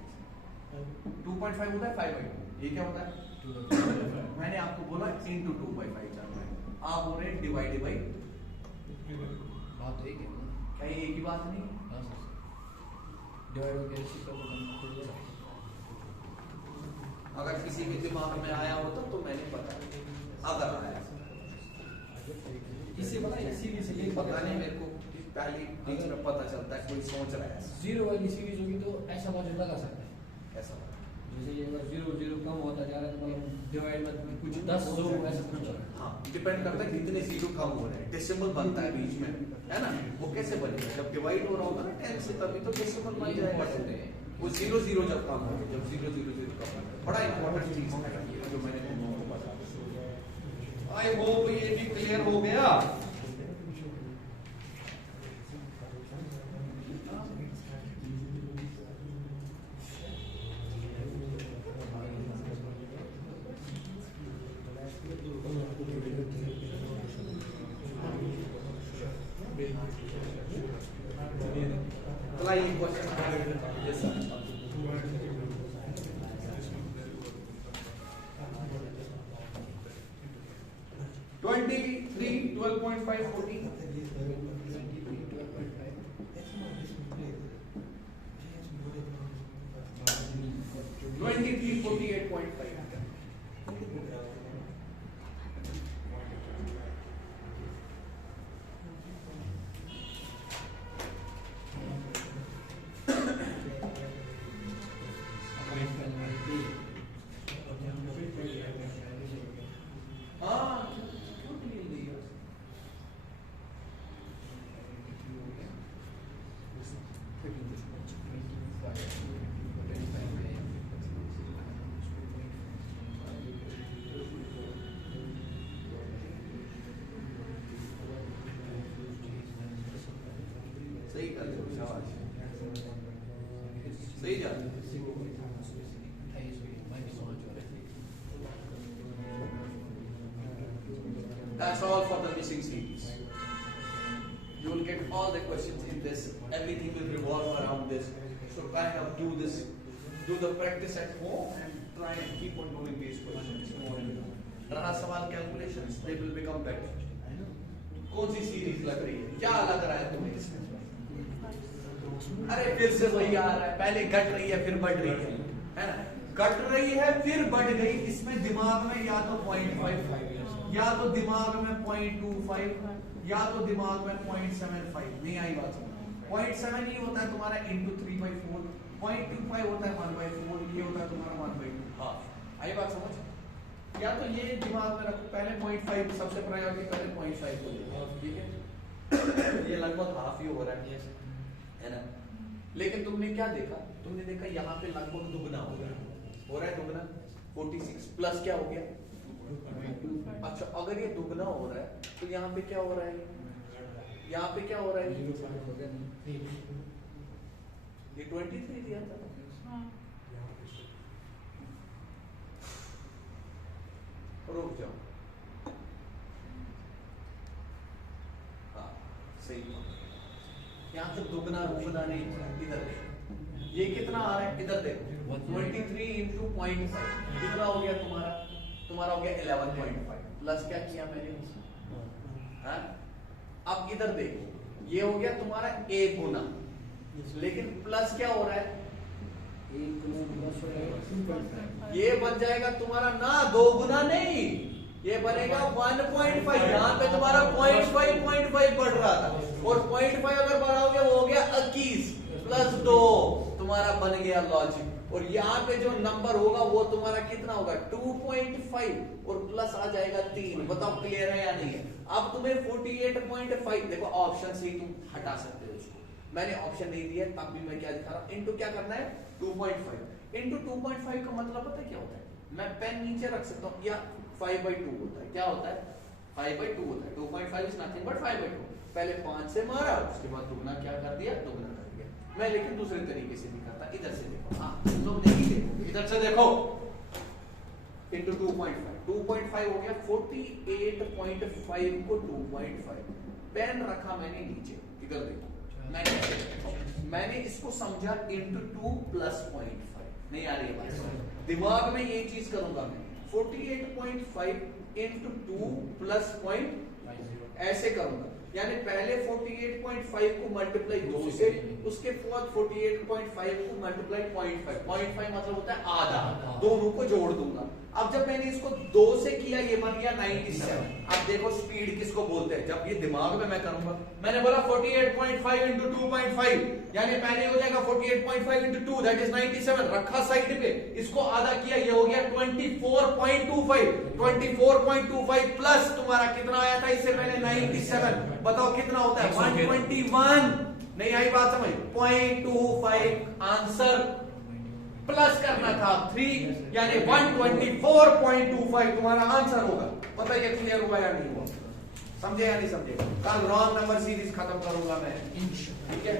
2.5 होता है 5/2, ये क्या होता है मैंने आपको बोला इनटू 2/5 चल रहा है, आप बोल रहे हैं डिवाइडेड बाई, बात तो एक है ना, क्या ये एक ही बात नहीं, डिवाइड होकर रेसिप्रोकल अगर किसी के दिमाग में आया होता तो मैंने पता, अगर आया इससे पता है सीरीज से ये पता नहीं मेरे को, पहली बीच में पता चलता है कोई सोच रहा है जीरो वाली सीरीज होगी तो ऐसा लॉजिक लगा सकते हैं, ऐसा, जैसे ये अगर 0 कम होता जा रहा है तो मतलब डिवाइड में कुछ 10 100 ऐसा कुछ है। हाँ डिपेंड करता है कितने जीरो कम हो रहे हैं, डेसिमल बनता है बीच में, है ना, वो कैसे बनेगा जब डिवाइड हो रहा होगा ना 10 से, तभी तो डेसिमल बन जाएगा, वो 0 जब कम हो, जब 0 कम हो, बड़ा इंपॉर्टेंट चीज है जो मैंने तुमको बताया। आई होप ये भी क्लियर हो गया। Flying question. Yes, sir. 23, 12.5, 14. 23, 48.5. सही कर रहे हो, शाबाश, सही जा रहे हो। That's all for the missing series. You will get all the questions in this. Everything will revolve around this. So kind of do this, do the practice at home and try and keep on doing these questions more and more. रहा सवाल calculations, they will become better. कौन सी सीरीज लग रही है, क्या लग रहा है तुम्हें इसमें? अरे फिर से वही आ रहा है, पहले घट रही है फिर बढ़ रही है ना, घट रही है फिर बढ़ गई, इसमें दिमाग में या तो 0.5, या तो दिमाग में 0.25, या तो दिमाग में 0.75, नहीं आई बात समझ, 0.7 ही होता है तुम्हारा इंटू 3/4, 0.25 होता है 1/4, ये होता है तुम्हारा 1/2, हाँ आई बात समझ, या तो ये दिमाग में रखो, पहले 0.5 सबसे प्रायोरिटी, पहले 0.5 को ले, ठीक है, ये लगभग हाफ ही हो रहा है ना, लेकिन तुमने क्या देखा, तुमने देखा यहाँ पे लगभग दुगना हो रहा है दुगना, 46 प्लस क्या हो गया अच्छा अगर ये दुगना हो रहा है तो यहाँ पे क्या हो रहा है, यहाँ पे क्या हो रहा है, ये 23 दिया था। रुक जाओ, हाँ सही, यहाँ तो दुगना रुगना नहीं, इधर देखो ये कितना आ रहा है, इधर देखो 23 इंटू 0.5 कितना हो गया तुम्हारा, तुम्हारा हो गया 11.5 प्लस क्या किया मैंने, हाँ? अब इधर देखो ये हो गया तुम्हारा a गुना, लेकिन प्लस क्या हो रहा है, ये बन जाएगा तुम्हारा ना 2 गुना नहीं, ये बनेगा 1.5, यहाँ पे तुम्हारा 0.5 बढ़ रहा था, और 0.5 अगर बढ़ाओगे वो हो गया 21 प्लस 2, तुम्हारा बन गया लॉजिक। और यहाँ पे जो नंबर होगा वो तुम्हारा कितना होगा 2.5 और प्लस आ जाएगा 3। बताओ क्लियर है या नहीं है। अब तुम्हें 48.5 देखो ऑप्शन से ही तुम हटा सकते हो उसको, मैंने ऑप्शन नहीं दिया तब भी मैं क्या दिखा रहा हूं, इनटू क्या करना है 2.5 इंटू 2.5 का मतलब पता है क्या होता है, मैं पेन नीचे रख सकता हूँ, या 5/2 होता है, क्या होता है 5/2 होता है, 2.5 इज नथिंग बट 5/2। पहले 5 से मारा उसके बाद दुगना क्या कर दिया, दुगना कर दिया। मैं लेकिन दूसरे तरीके से दिखाता, इधर से देखो, हाँ लोग नहीं देखो, इधर से देखो, इंटू 2.5 हो गया 48.5 को 2.5, पेन रखा मैंने नीचे, इधर देखो मैंने इसको समझा इंटू 2 प्लस 0.5, नहीं आ रही है बात, दिमाग में ये चीज करूंगा मैं 48.5 इंटू 2 प्लस 0.5 ऐसे करूंगा, यानी पहले 48.5 को मल्टीप्लाई 2 से, उसके बाद 48.5 को मल्टीप्लाई 0.5 मतलब होता है आधा, दोनों को जोड़ दूंगा। अब जब मैंने इसको 2 से किया ये बन गया 97। अब देखो स्पीड किसको बोलते हैं, जब ये दिमाग में मैं करूंगा, मैंने बोला 48.5 इंटू 2.5 यानी पहले हो जाएगा 48.5 इंटू 2 दैट इज 97, रखा साइड पे, इसको आधा किया ये हो गया 24.25 प्लस तुम्हारा कितना आया था इससे पहले 97, बताओ कितना होता है 121, नहीं आई बात समझ, 0.25 आंसर प्लस करना था 3 यानी 124.25 तुम्हारा आंसर होगा। बताइए क्लियर हुआ या नहीं हुआ, समझे या नहीं समझे। कल रॉन्ग नंबर सीरीज खत्म करूंगा मैं, ठीक है,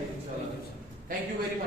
थैंक यू वेरी मच।